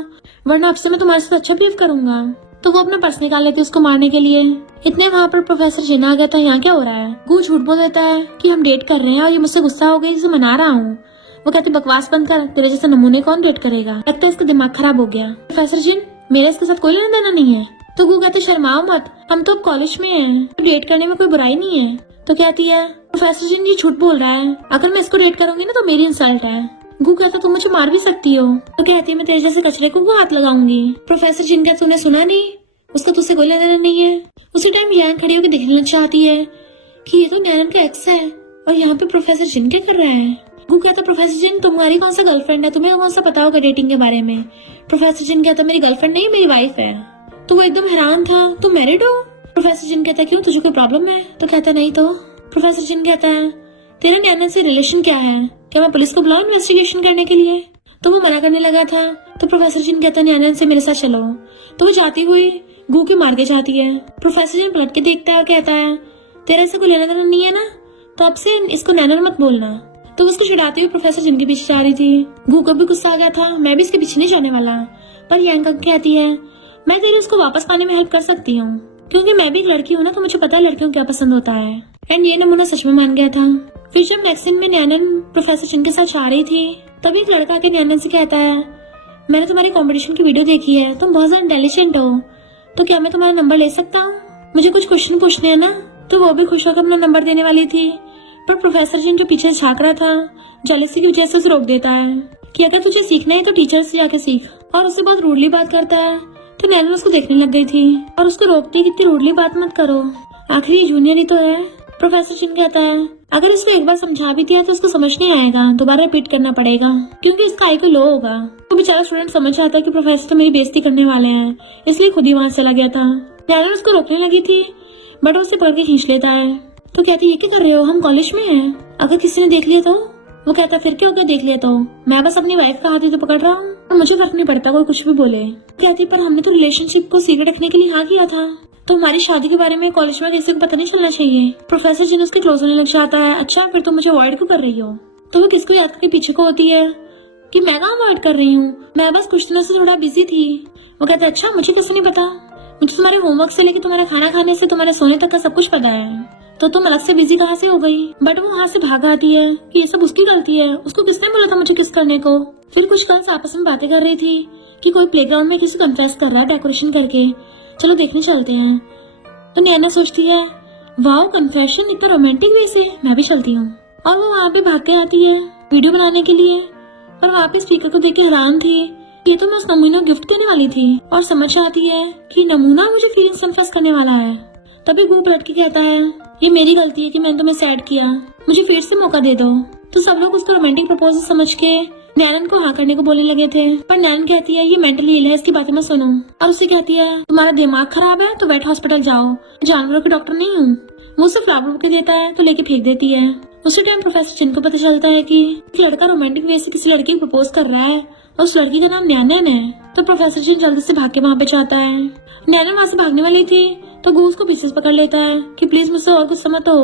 वरना अब से मैं तुम्हारे साथ अच्छा बिहेव करूंगा। तो वो अपना पर्स निकाल लेती उसको मारने के लिए। इतने वहाँ पर प्रोफेसर जिन आ गया था यहाँ क्या हो रहा है। गू झूठ बोल देता है कि हम डेट कर रहे हैं और ये मुझसे गुस्सा हो गई, इसे मना रहा हूँ। वो कहती बकवास बंद कर, तेरे जैसे नमूने कौन डेट करेगा, लगता है इसका दिमाग खराब हो गया। प्रोफेसर जिन मेरे इसके साथ कोई लेना देना नहीं है। तो गू कहते शर्माओ मत, हम तो अब कॉलेज में हैं, तो डेट करने में कोई बुराई नहीं है। तो कहती है प्रोफेसर जिन ये झूठ बोल रहा है, अगर मैं इसको डेट करूंगी ना तो मेरी इंसल्ट है। गू कहता तुम मुझे मार भी सकती हो। तो कहती मैं तेरे जैसे कचरे को हाथ लगाऊंगी। प्रोफेसर जिन का तूने सुना नहीं, उसका तुझसे कोई लेना देना नहीं है। उसी टाइम यांग खड़ी होकर देखना चाहती है कि ये तो नैनन का एक्स है, और यहाँ पे प्रोफेसर जिन क्या कर रहा है। गू कहता प्रोफेसर जिन तुम्हारी कौन सा गर्लफ्रेंड है, तुम्हें कौन सा पता होगा डेटिंग के बारे में। प्रोफेसर जिन कहता मेरी गर्लफ्रेंड नहीं मेरी वाइफ है। तो वो एकदम हैरान था तुम मैरिड हो। प्रोफेसर जिन कहता क्यों तुझे कोई प्रॉब्लम है। तो कहता नहीं। तो प्रोफेसर जिन कहता है तेरा नैनन से रिलेशन क्या है, क्या मैं पुलिस को बुलाऊं इन्वेस्टिगेशन करने के लिए। तो वो मना करने लगा था। तो प्रोफेसर जिन कहता नैनन से मेरे साथ चलो। तो वो जाती हुई गू के मार के जाती है। प्रोफेसर जिन पलट के देखता है और कहता है तेरे से कोई लेना देना नहीं है ना, तो अब से इसको नैनन मत बोलना। तो उसको चिढ़ाते हुए प्रोफेसर जिन के पीछे जा रही थी। गू को भी गुस्सा आ गया था, मैं भी इसके पीछे नहीं जाने वाला। पर यांग कहती है मैं तेरी उसको वापस पाने में हेल्प कर सकती हूँ, क्योंकि मैं भी एक लड़की हूँ ना, तो मुझे पता है लड़कियों को क्या पसंद होता है। एंड ये नमूना सच में मान गया था। फिर जब नेक्स्ट दिन में नैनन प्रोफेसर जिन के साथ जा रही थी, तभी एक लड़का के नैनन से कहता है मैंने तुम्हारी कॉम्पिटिशन की वीडियो देखी है, तुम बहुत ज्यादा इंटेलिजेंट हो, तो क्या मैं तुम्हारा नंबर ले सकता हूँ, मुझे कुछ क्वेश्चन पूछने हैं ना। तो वो भी खुश होकर अपना नंबर देने वाली थी, पर प्रोफेसर जिन जो पीछे झाँक रहा था जेलसी की वजह से उसे रोक देता है कि अगर तुझे सीखना है तो टीचर से जाके सीख, और उससे बहुत रूडली बात करता है। तो नैनन उसको देखने लग गई थी और उसको रोकती कि इतनी रूडली बात मत करो, आखिर ये जूनियर ही तो है। प्रोफेसर जिन कहता है अगर उसको एक बार समझा भी दिया तो उसको समझ नहीं आएगा, दोबारा रिपीट करना पड़ेगा, क्योंकि इसका IQ लो होगा। तो बेचारा स्टूडेंट समझ आता है कि प्रोफेसर तो मेरी बेइज्जती करने वाले हैं, इसलिए खुद ही वहाँ चला गया था। नैनन उसको रोकने लगी थी, बट उसे पकड़ के खींच लेता है। तो कहती ये क्या कर रहे हो, हम कॉलेज में हैं, अगर किसी ने देख लिया तो। वो कहता फिर क्या हो गया देख लिया तो, मैं बस अपनी वाइफ का हाथ ही तो पकड़ रहा हूँ, और मुझे फर्क नहीं पड़ता कोई कुछ भी बोले। कहती पर हमने तो रिलेशनशिप को सीक्रेट रखने के लिए हाँ किया था, तो हमारी शादी के बारे में कॉलेज में किसी को पता नहीं चलना चाहिए। प्रोफेसर जिन उसके क्लोज होने लग जाता है। अच्छा फिर तुम मुझे अवॉइड क्यों कर रही हो। तो वो किसको याद करके पीछे को होती है कि मैं कहाँ अवॉइड कर रही हूँ, मैं बस कुछ दिनों से थोड़ा बिजी थी। वो कहता है अच्छा मुझे कैसे नहीं पता, मुझे तुम्हारे होमवर्क से लेकर तुम्हारा खाना खाने से तुम्हारे सोने तक का सब कुछ पता है, तो तुम अलग से बिजी कहाँ से हो गई। बट वो वहाँ से भाग आती है कि ये सब उसकी गलती है, उसको किसने बोला था मुझे किस करने को। फिर कुछ गर्ल्स आपस में बातें कर रही थी कि कोई प्लेग्राउंड में किसी कन्फेस कर रहा है डेकोरेशन करके, चलो देखने चलते हैं। तो नैना सोचती है वाओ कन्फेशन इतना रोमांटिक वे से, मैं भी चलती हूँ। और वो वहाँ पे भाग के आती है वीडियो बनाने के लिए। पर वहाँ पे स्पीकर को देख के हैरान थी, ये तो मैं उस नमूना गिफ्ट देने वाली थी, और समझ आती है कि नमूना मुझे फीलिंग्स कन्फेस करने वाला है। तभी गू पलट के कहता है, ये मेरी गलती है कि मैंने तुम्हें सैड किया, मुझे फिर से मौका दे दो। तो सब लोग उसको रोमांटिक प्रपोजल समझ के नैनन को हाँ करने को बोलने लगे थे, पर नैनन कहती है ये मेंटली इल है, इसकी बातें मत सुनो। और उसे कहती है तुम्हारा दिमाग खराब है तो वेट हॉस्पिटल जाओ, जानवरों के डॉक्टर नहीं हूँ। वो उसे फ्लावर बुके देता है तो लेके फेंक देती है। उसी टाइम प्रोफेसर चिन को पता चलता है कि एक लड़का रोमांटिक वे से किसी लड़की को प्रपोज कर रहा है और उस लड़की का नाम नैनन है। तो प्रोफेसर चिन जल्दी से भाग के वहाँ पे जाता है। नैनन वहाँ से भागने वाली थी तो गू उसको पीछे से पकड़ लेता है कि प्लीज मुझसे और कुछ समझ हो,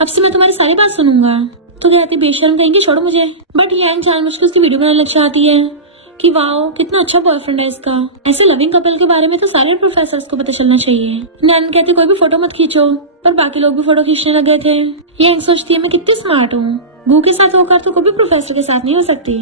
अब से मैं तुम्हारी सारी बात सुनूंगा। तो कहती बेशर्म कहेंगे छोड़ो मुझे। बट यांग जानबूझ के उसकी वीडियो बनाने लग जाती है कि वाओ कितना अच्छा बॉयफ्रेंड है इसका, ऐसे लविंग कपल के बारे में तो सारे प्रोफेसर को पता चलना चाहिए। नैनन कहती कोई भी फोटो मत खींचो, पर बाकी लोग भी फोटो खींचने लगे थे। यांग सोचती है मैं कितनी स्मार्ट हूँ, गू के साथ होकर तो कोई भी प्रोफेसर के साथ नहीं हो सकती।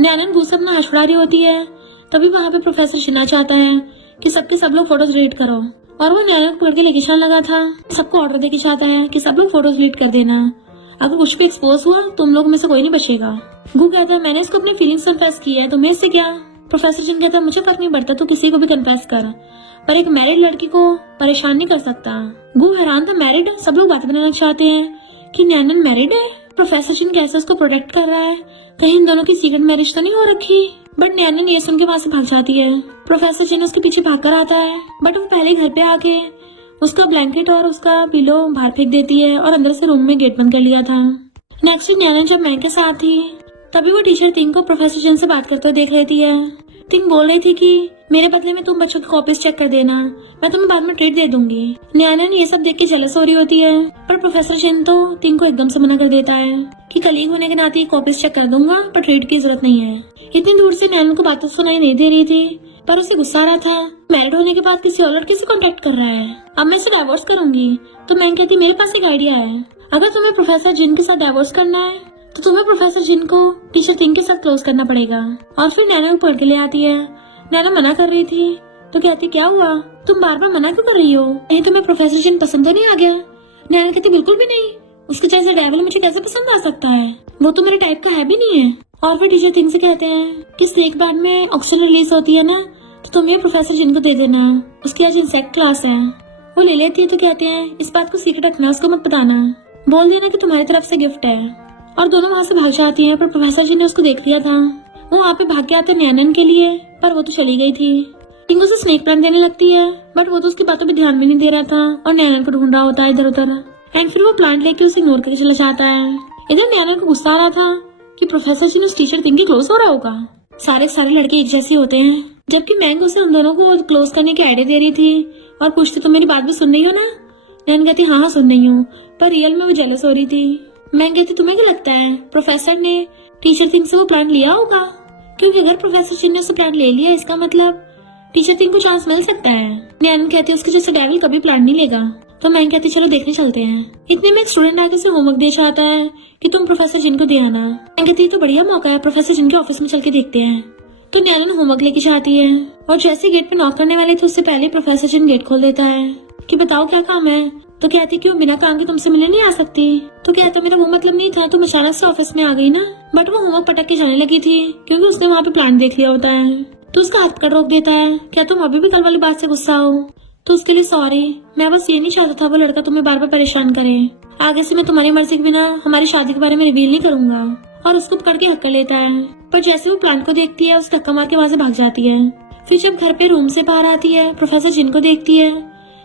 नैनन गू से अपना हाथ छुड़ा रही होती है, तभी वहाँ पे प्रोफेसर चिना चाहता है कि सबके सब लोग फोटो डिलीट करो, और वो नैनन को पकड़ के लेके चलने लगा था। सबको ऑर्डर देके चाहता है कि सब लोग फोटो डिलीट कर देना, अगर कुछ भी एक्सपोज हुआ तुम लोग में से कोई नहीं बचेगा। गू कहता है मैंने इसको अपनी फीलिंग्स कन्फेस की है, तुम्हें इससे क्या। प्रोफेसर चिन कहता है मुझे फर्क नहीं पड़ता, तू किसी को भी कन्फेस कर, पर एक मैरिड लड़की को परेशान नहीं कर सकता। गू हैरान था, मैरिड? सब लोग बातें बनाना चाहते हैं कि नैनन मैरिड है। प्रोफेसर चिन कैसे उसको प्रोटेक्ट कर रहा है, कहीं इन दोनों की सीक्रेट मैरिज तो नहीं हो रखी। बट नैनन ये सुन के वहाँ से भाग जाती है। प्रोफेसर चिन उसके पीछे भाग कर आता है, बट वो पहले घर पे आके उसका ब्लैंकेट और उसका पिलो बाहर फेंक देती है और अंदर से रूम में गेट बंद कर लिया था। नेक्स्ट डे नैनन जब मैं के साथ थी तभी वो टीचर तिंग को प्रोफेसर चिन से बात करते हुए देख रही थी। तिंग बोल रही थी कि मेरे बदले में तुम बच्चों की कॉपीज चेक कर देना, मैं तुम्हें बाद में ट्रीट दे दूंगी। नैनन ये सब देख के जेलस हो रही होती है, पर प्रोफेसर चिन तो तिंग को एकदम से मना कर देता है कि कलीग होने के नाते कॉपीज चेक कर दूंगा, पर ट्रीट की जरूरत नहीं है। इतनी दूर से नैनन को बातें सुनाई नहीं दे रही थी, पर उसे गुस्सा आ रहा था, मैरिड होने के बाद किसी और लड़के से कांटेक्ट कर रहा है, अब मैं इसे डाइवोर्स करूंगी। तो मैं कहती मेरे पास एक आइडिया है, अगर तुम्हें प्रोफेसर जिन के साथ डाइवोर्स करना है तो तुम्हें प्रोफेसर जिन को टीचर तिंग के साथ क्लोज करना पड़ेगा। और फिर नैना को पकड़ के ले आती है। नैना मना कर रही थी तो कहती क्या हुआ, तुम बार बार मना क्यों कर रही हो, कहीं तुम्हें प्रोफेसर जिन पसंद तो नहीं आ गया। नैना कहती बिल्कुल भी नहीं, उसके जैसे डेविल मुझे कैसे पसंद आ सकता है, वो तो मेरे टाइप का है भी नहीं है। और फिर टीचर थिंग से कहते हैं कि स्नेक प्लांट में ऑक्सीजन रिलीज होती है ना, तो तुम ये प्रोफेसर जिन को दे देना, उसकी आज इंसेक्ट क्लास है। वो ले लेती है तो कहते हैं इस बात को सीक्रेट रखना, उसको मत बताना, बोल देना कि तुम्हारी तरफ से गिफ्ट है। और दोनों वहाँ से भाग जाती हैं, पर प्रोफेसर जी ने उसको देख लिया था। वो वहाँ पे भाग के आते नैनन के लिए, पर वो तो चली गई थी। टिंग उसे स्नेक प्लांट देने लगती है, बट वो तो उसकी बातों पे ध्यान भी नहीं दे रहा था और नैनन को ढूंढ रहा होता है इधर उधर। एंड फिर वो प्लांट लेके उसे इग्नोर करके चला जाता है। इधर नैनन को गुस्सा आ रहा था कि प्रोफेसर जी ने उस टीचर टिंग के क्लोज हो रहा होगा, सारे लड़के एक जैसे होते हैं। जबकि मैंग उसे उन दोनों को क्लोज करने की आइडिया दे रही थी और पूछती तो मेरी बात भी सुन रही हो ना। नैनन कहती हाँ सुन रही हूँ, पर रियल में वो जेलस हो रही थी। मैं कहती तुम्हें क्या लगता है प्रोफेसर ने टीचर थिंग से वो प्लांट लिया होगा, क्योंकि अगर प्रोफेसर चिन ने उससे प्लांट ले लिया इसका मतलब टीचर थिंग को चांस मिल सकता है। नैनन कहती है उसके जैसे डेविल कभी प्लांट नहीं लेगा। तो मैं कहती चलो देखने चलते हैं। इतने में एक स्टूडेंट आके उसे होमवर्क दे चाहता है कि तुम प्रोफेसर जिन को दे आना। मैं कहती तो बढ़िया मौका है, प्रोफेसर जिन के ऑफिस में चल के देखते हैं। तो नैनन होमवर्क लेके जाती है और जैसे गेट पे नॉक करने वाले थे उससे पहले प्रोफेसर जिन गेट खोल देता है कि बताओ क्या काम है। तो कहती क्यों बिना काम के तुमसे मिलने नहीं आ सकती। तो कहता मेरा वो मतलब नहीं था, तुम अचानक से ऑफिस में आ गई ना। बट वो होमवर्क पटक के जाने लगी थी क्योंकि उसने वहाँ पे प्लांट देख लिया होता है। तो उसका हाथ पकड़ रोक देता है, क्या तुम अभी भी कल वाली बात से गुस्सा हो। तो उसके लिए सॉरी, मैं बस ये नहीं चाहता था वो लड़का तुम्हें बार बार परेशान करे। आगे से मैं तुम्हारी मर्जी के बिना हमारी शादी के बारे में रिवील नहीं करूंगा। और उसको पकड़ के हक कर लेता है, पर जैसे वो प्लांट को देखती है उसे धक्का मार के वहाँ से भाग जाती है। फिर जब घर पे रूम से बाहर आती है प्रोफेसर जिन को देखती है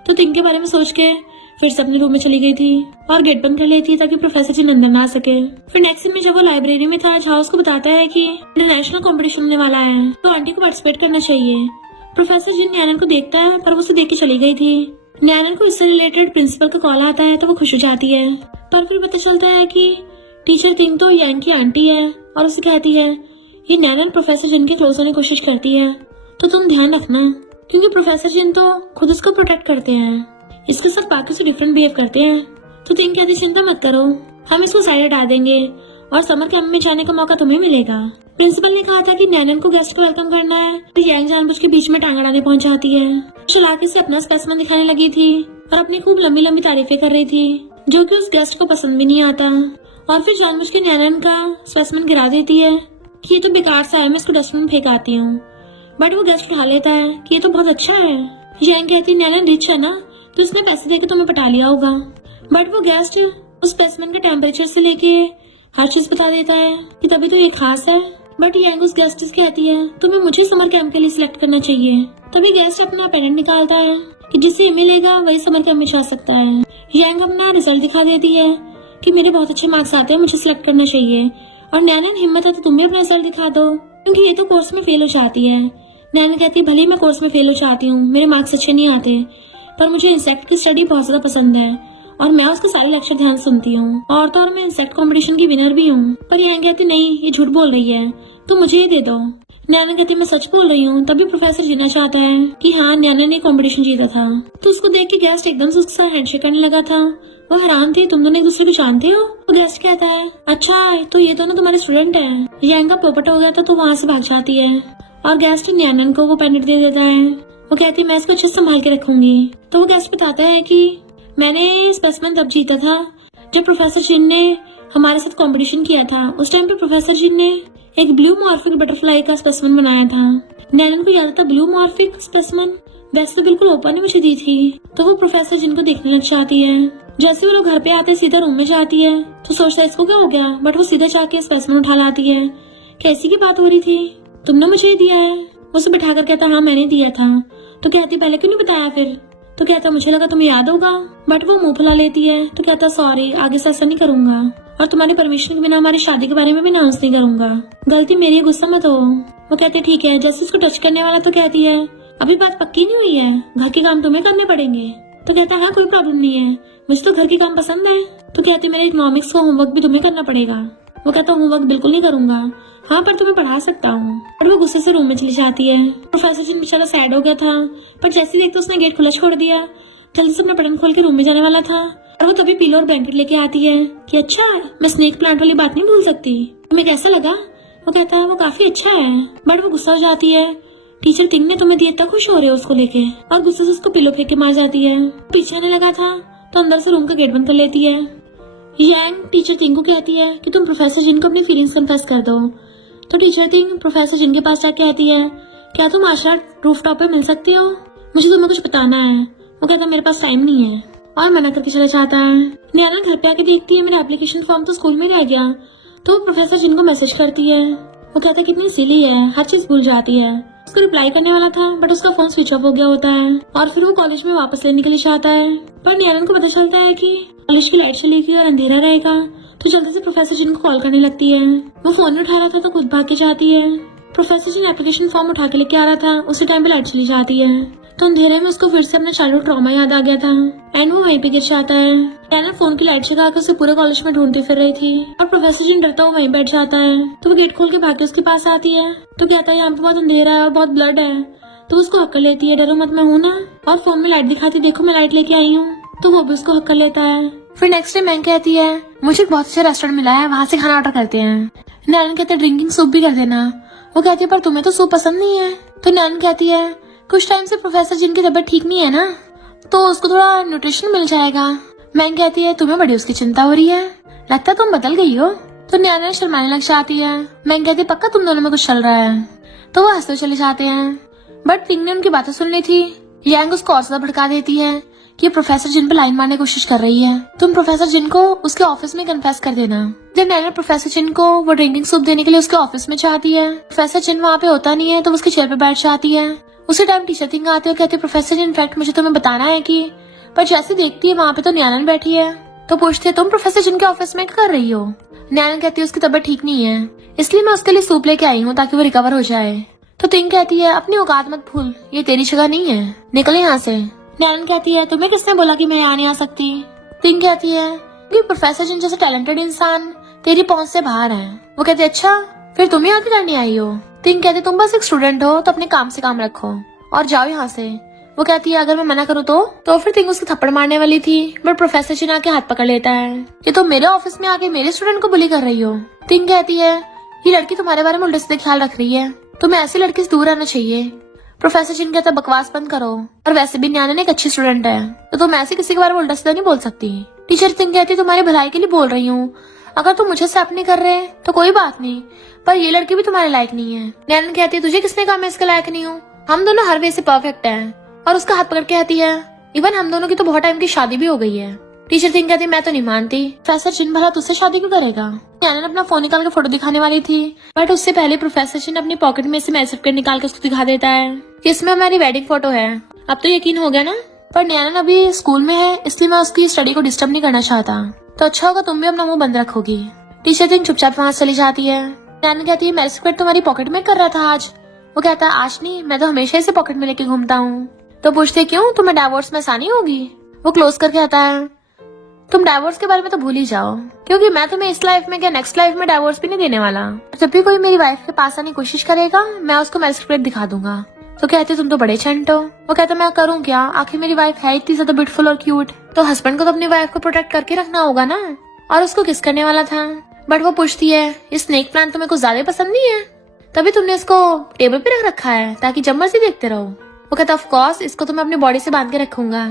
तो टिंग के बारे में सोच के फिर से अपने रूम में चली गई थी और गेट बंद कर लेती है ताकि प्रोफेसर जिन अंदर ना आ सके। फिर नेक्स्ट दिन में जब वो लाइब्रेरी में था जहाँ उसको बताता है कि इंटरनेशनल कंपटीशन होने वाला है तो आंटी को पार्टिसिपेट करना चाहिए। प्रोफेसर जिन नैनन को देखता है पर वो उसे देख के चली गई थी। नैनन को इससे रिलेटेड प्रिंसिपल का कॉल आता है तो वो खुश हो जाती है, पर फिर पता चलता है कि टीचर थिंग तो यांग की आंटी है और उसे कहती है ये नैनन प्रोफेसर जिन के क्लोज होने की कोशिश करती है तो तुम ध्यान रखना, क्योंकि प्रोफेसर जिन तो खुद उसको प्रोटेक्ट करते हैं, इसके साथ बाकी से डिफरेंट बिहेव करते हैं। तो थिंग कहती चिंता मत करो, हम इसको साइड हटा देंगे और समर कैंप में जाने का मौका तुम्हें मिलेगा। प्रिंसिपल ने कहा था कि नैनन को गेस्ट को वेलकम करना है तो यांग जानबूझ के बीच में टांग अड़ाने पहुंच जाती है। शलाकी से अपना स्पेसिमेन दिखाने लगी थी और अपनी खूब लंबी लंबी तारीफें कर रही थी जो कि उस गेस्ट को पसंद भी नहीं आता। और फिर जानबूझ के नैनन का स्पेसिमेन गिरा देती है कि ये तो बेकार सा है, मैं इसको डस्टबिन में फेंक आती हूँ। बट वो गेस्ट उठा लेता है कि ये तो बहुत अच्छा है। यांग कहती है नैनन रिच है ना, तो उसने पैसे देकर तुम्हें पटा लिया होगा। बट वो गेस्ट उस स्पेसिमेन के टेम्परेचर से लेके हर चीज बता देता है कि तभी तो ये खास है। बट यांग उस गेस्ट से कहती है तुम्हें मुझे समर कैंप के लिए सिलेक्ट करना चाहिए। तभी गेस्ट अपना पेरेंट निकालता है कि जिसे मिलेगा वही समर कैंप में जा सकता है। यांग अपना रिजल्ट दिखा देती है कि मेरे बहुत अच्छे मार्क्स आते हैं, मुझे सिलेक्ट करना चाहिए। और नैनन हिम्मत है तो तुम भी अपना रिजल्ट दिखा दो, क्योंकि ये तो कोर्स में फेल हो जाती है। नैनन कहती है भले ही मैं कोर्स में फेल हो जाती हूँ, मेरे मार्क्स अच्छे नहीं आते, पर मुझे इंसेक्ट की स्टडी बहुत ज्यादा पसंद है और मैं उसके सारे लेक्चर ध्यान से सुनती हूँ। और तो और मैं इंसेक्ट कंपटीशन की विनर भी हूँ। पर यांग कहती नहीं, ये झूठ बोल रही है, तो मुझे ये दे दो। नैनन कहती मैं सच बोल रही हूँ। तभी प्रोफेसर जीतना चाहता है कि हाँ नैनन ने कंपटीशन जीता था। तो उसको देख के गेस्ट एकदम से उसके साथ हैंडशेक करने लगा था। वो हैरान थे, तुम दोनों एक दूसरे को जानते हो? तो गेस्ट कहता है अच्छा तो ये दोनों तुम्हारे स्टूडेंट हैं। यांग का पोपट हो गया था तो वहाँ से भाग जाती है और गेस्ट नैनन को वो पेनेट दे देता है। वो कहती है मैं इसको अच्छे से संभाल के रखूंगी। तो वो गेस्ट बताता है कि मैंने स्पेसिमेन तब जीता था जब प्रोफेसर जिन ने हमारे साथ कंपटीशन किया था। उस टाइम पे प्रोफेसर जिन ने एक ब्लू मॉर्फिक बटरफ्लाई का स्पेसिमेन बनाया था। नैनन को याद था ब्लू मॉर्फिक स्पेसिमेन वैसे तो बिल्कुल ओपन ही मुझे दी थी। तो वो प्रोफेसर जिन को देखने लग जाती है। जैसे वो लोग घर पे आते सीधा रूम में जाती है तो सोचता है इसको क्या हो गया, बट वो सीधा जाके स्पेसिमेन उठा लाती है। कैसी की बात हो रही थी, तुमने मुझे दिया है? उसे बिठा कर कहता हाँ मैंने दिया था। तो कहती पहले क्यों नहीं बताया फिर? तो कहता मुझे लगा तुम्हें याद होगा। बट वो मुंह फुला लेती है। तो कहता सॉरी, आगे से ऐसा नहीं करूंगा और तुम्हारी परमिशन के बिना हमारी शादी के बारे में भी अनाउंस नहीं करूंगा। गलती मेरी, गुस्सा मत हो। वो कहते ठीक है। जैसे उसको टच करने वाला तो कहती है अभी बात पक्की नहीं हुई है, घर के काम तुम्हें करने पड़ेंगे। तो कहता है हाँ कोई प्रॉब्लम नहीं है, मुझे तो घर के काम पसंद है। तो कहती मेरे इकोनॉमिक्स का होमवर्क भी तुम्हें करना पड़ेगा। वो कहता होमवर्क बिल्कुल नहीं करूंगा, हाँ पर तुम्हें पढ़ा सकता हूँ। और वो गुस्से से रूम में चली जाती है। प्रोफेसर जिन बेचारा सैड हो गया था, पर जैसे देखते उसने गेट खुला छोड़ दिया। जल्दी से अपना बटन खोल के रूम में जाने वाला था और वो तभी पिलो और ब्लैंकेट लेके आती है कि अच्छा मैं स्नेक प्लांट वाली बात नहीं भूल सकती, तुम्हें कैसा लगा? वो कहता है वो काफी अच्छा है। बट वो गुस्सा हो जाती है, टीचर तिंग ने तुम्हें दिया, इतना खुश हो रहे हो उसको लेके, और गुस्से से उसको पिलो फेंक के मार जाती है। पीछे आने लगा था तो अंदर से रूम का गेट बंद कर लेती है। यांग टीचर तिंग को कहती है कि तुम प्रोफेसर जिन को अपनी फीलिंग्स कन्फेस कर दो। तो टीचर तिंग प्रोफेसर जिन के पास जाके कहती है क्या तुम आज रात रूफ टॉप पे मिल सकती हो, मुझे तुम्हें कुछ बताना है। वो कहता है मेरे पास टाइम नहीं है और मना करके चला जाता है। नैना घर पे आके देखती है मेरा एप्लीकेशन फॉर्म तो स्कूल में रह गया। तो वो प्रोफेसर जिनको मैसेज करती है। वो कहता है कितनी सिली है, हर चीज भूल जाती है। उसको रिप्लाई करने वाला था बट उसका फोन स्विच ऑफ हो गया होता है और फिर वो कॉलेज में वापस लेने के लिए चाहता है। पर नैनन को पता चलता है कि कॉलेज की लाइट चलेगी और अंधेरा रहेगा, तो जल्दी से प्रोफेसर जिन को कॉल करने लगती है। वो फोन नहीं उठा रहा था तो खुद भाग के जाती है। प्रोफेसर जिन एप्लीकेशन फॉर्म उठा के लेके आ रहा था, उसी टाइम पे लाइट चली जाती है। तो अंधेरे में उसको फिर से अपना चाइल्डहुड ट्रॉमा याद आ गया था एंड वो वहीं पे गिर जाता है। नैनन फोन की लाइट जगा के उसे पूरे कॉलेज में ढूंढती फिर रही थी और प्रोफेसर जिन डरता हुआ वहीं बैठ जाता है। तो वो गेट खोल के भाग के उसके पास आती है। तो कहता है यहाँ पे बहुत अंधेरा है और बहुत ब्लड है। तो उसको हक कर लेती है, डरो मत मैं हूँ ना, और फोन में लाइट दिखाती देखो मैं लाइट लेके आई हूँ। तो वो भी उसको हक कर लेता है। फिर नेक्स्ट डे मैंग कहती है मुझे एक बहुत अच्छा रेस्टोरेंट मिला है, वहाँ से खाना ऑर्डर करते हैं। नैनन कहते हैं ड्रिंकिंग सूप भी कर देना। वो कहती है पर तुम्हें तो सूप पसंद नहीं है। तो नैनन कहती है कुछ टाइम से प्रोफेसर जिनकी तबीयत ठीक नहीं है ना, तो उसको थोड़ा न्यूट्रिशन मिल जाएगा। मैंग कहती है तुम्हें बड़ी उसकी चिंता हो रही है, लगता है तुम बदल गई हो। तो नैनन शर्माने लग जाती है। मैंग कहती है पक्का तुम दोनों में कुछ चल रहा है। तो वो हंसते चले जाते हैं। बट तिंग ने उनकी बातें सुन ली थी। यांग उसको और ज्यादा भड़का देती है कि प्रोफेसर जिन पे लाइन मारने की कोशिश कर रही है, तुम प्रोफेसर जिन को उसके ऑफिस में कन्फेस कर देना। जब नैनन प्रोफेसर जिन को वो ड्रिंकिंग सूप देने के लिए उसके ऑफिस में चाहती है, प्रोफेसर जिन वहाँ पे होता नहीं है तो उसके चेयर पे बैठ जाती है। उसी टाइम टीचर तिंग आते और कहते प्रोफेसर जिन इनफैक्ट मुझे तुम्हें बताना है कि, पर जैसे देखती है वहाँ पे तो नैनन बैठी है। तो पूछते तुम प्रोफेसर जिन के ऑफिस में क्या कर रही हो? नैनन कहती है उसकी तबीयत ठीक नहीं है, इसलिए मैं उसके लिए सूप लेके आई हूँ ताकि वो रिकवर हो जाए। तो तिंग कहती है अपनी औकात मत भूल, ये तेरी जगह नहीं है, निकल यहाँ से। नैनन कहती है तुम्हें किसने बोला कि मैं यहाँ नहीं आ सकती? तिंग कहती है कि प्रोफेसर जिन जैसे टैलेंटेड इंसान तेरी पहुंच से बाहर है। वो कहते अच्छा फिर तुम यहाँ करने आई हो? तिंग कहती तुम बस एक स्टूडेंट हो तो अपने काम से काम रखो और जाओ यहाँ से। वो कहती है अगर मैं मना करूँ तो फिर तिंग उसको थप्पड़ मारने वाली थी बट प्रोफेसर जिन आके हाथ पकड़ लेता है कि तुम मेरे ऑफिस में आके मेरे स्टूडेंट को बुली कर रही हो। तिंग कहती है ये लड़की तुम्हारे बारे में उल्टे सीधे ख्याल रख रही है, तुम्हें ऐसी लड़की से दूर रहना चाहिए। प्रोफेसर जिन कहता बकवास बंद करो, और वैसे भी नैनन एक अच्छी स्टूडेंट है तो तुम ऐसे किसी के बारे में उल्टा सीधा नहीं बोल सकती। टीचर तिंग कहती तुम्हारी भलाई के लिए बोल रही हूँ, अगर तुम मुझे एक्सेप्ट नहीं कर रहे तो कोई बात नहीं, पर ये लड़की भी तुम्हारे लायक नहीं है। नैनन कहती है तुझे किसने कहा मैं इसके लायक नहीं हूँ, हम दोनों हर वे से परफेक्ट हैं। और उसका हाथ पकड़ के कहती है इवन हम दोनों की तो बहुत टाइम की शादी भी हो गई है। टीचर थिंग कहती है मैं तो नहीं मानती, प्रोफेसर चिन भला तुझसे शादी क्यों करेगा। नैनन अपना फोन निकाल के फोटो दिखाने वाली थी, बट उससे पहले प्रोफेसर चिन अपनी पॉकेट में से मैसेज सर्टिफिकेट निकाल के उसको दिखा देता है कि इसमें हमारी वेडिंग फोटो है। अब तो यकीन हो गया ना। पर नैनन अभी स्कूल में है, इसलिए मैं उसकी स्टडी को डिस्टर्ब नहीं करना चाहता, तो अच्छा होगा तुम भी अपना मुंह बंद रखोगी। टीचर थिंग चुपचाप वहां चली जाती है। नैनन कहती है मैसेज सर्टिफिकेट तुम्हारी पॉकेट में कर रहा था आज। वो कहता है आज नहीं, मैं तो हमेशा इसे पॉकेट में लेके घूमता हूँ। तो पूछते क्यों, तुम्हें डाइवोर्स में आसानी होगी। वो क्लोज करके आता है तुम डाइवोर्स के बारे में तो भूल ही जाओ, क्योंकि मैं तुम्हें इस लाइफ में क्या नेक्स्ट लाइफ में डाइवोर्स भी नहीं देने वाला। जब भी कोई मेरी वाइफ के पास आने की कोशिश करेगा मैं उसको मैसेज सर्टिफिकेट दिखा दूंगा। तो कहते तुम तो बड़े छंट हो। वो कहता मैं करूँ क्या, आखिर मेरी वाइफ है इतनी ज्यादा ब्यूटीफुल और क्यूट, तो हस्बैंड को तो अपनी वाइफ को प्रोटेक्ट करके रखना होगा ना। और उसको किस करने वाला था, बट वो पूछती है ये स्नेक प्लांट तुम्हें कुछ ज्यादा पसंद नहीं है, तभी तुमने इसको टेबल पे रख रखा है ताकि जब मर्जी देखते रहो। वो कहता ऑफ कोर्स इसको तो मैं अपनी बॉडी से बांध के रखूंगा,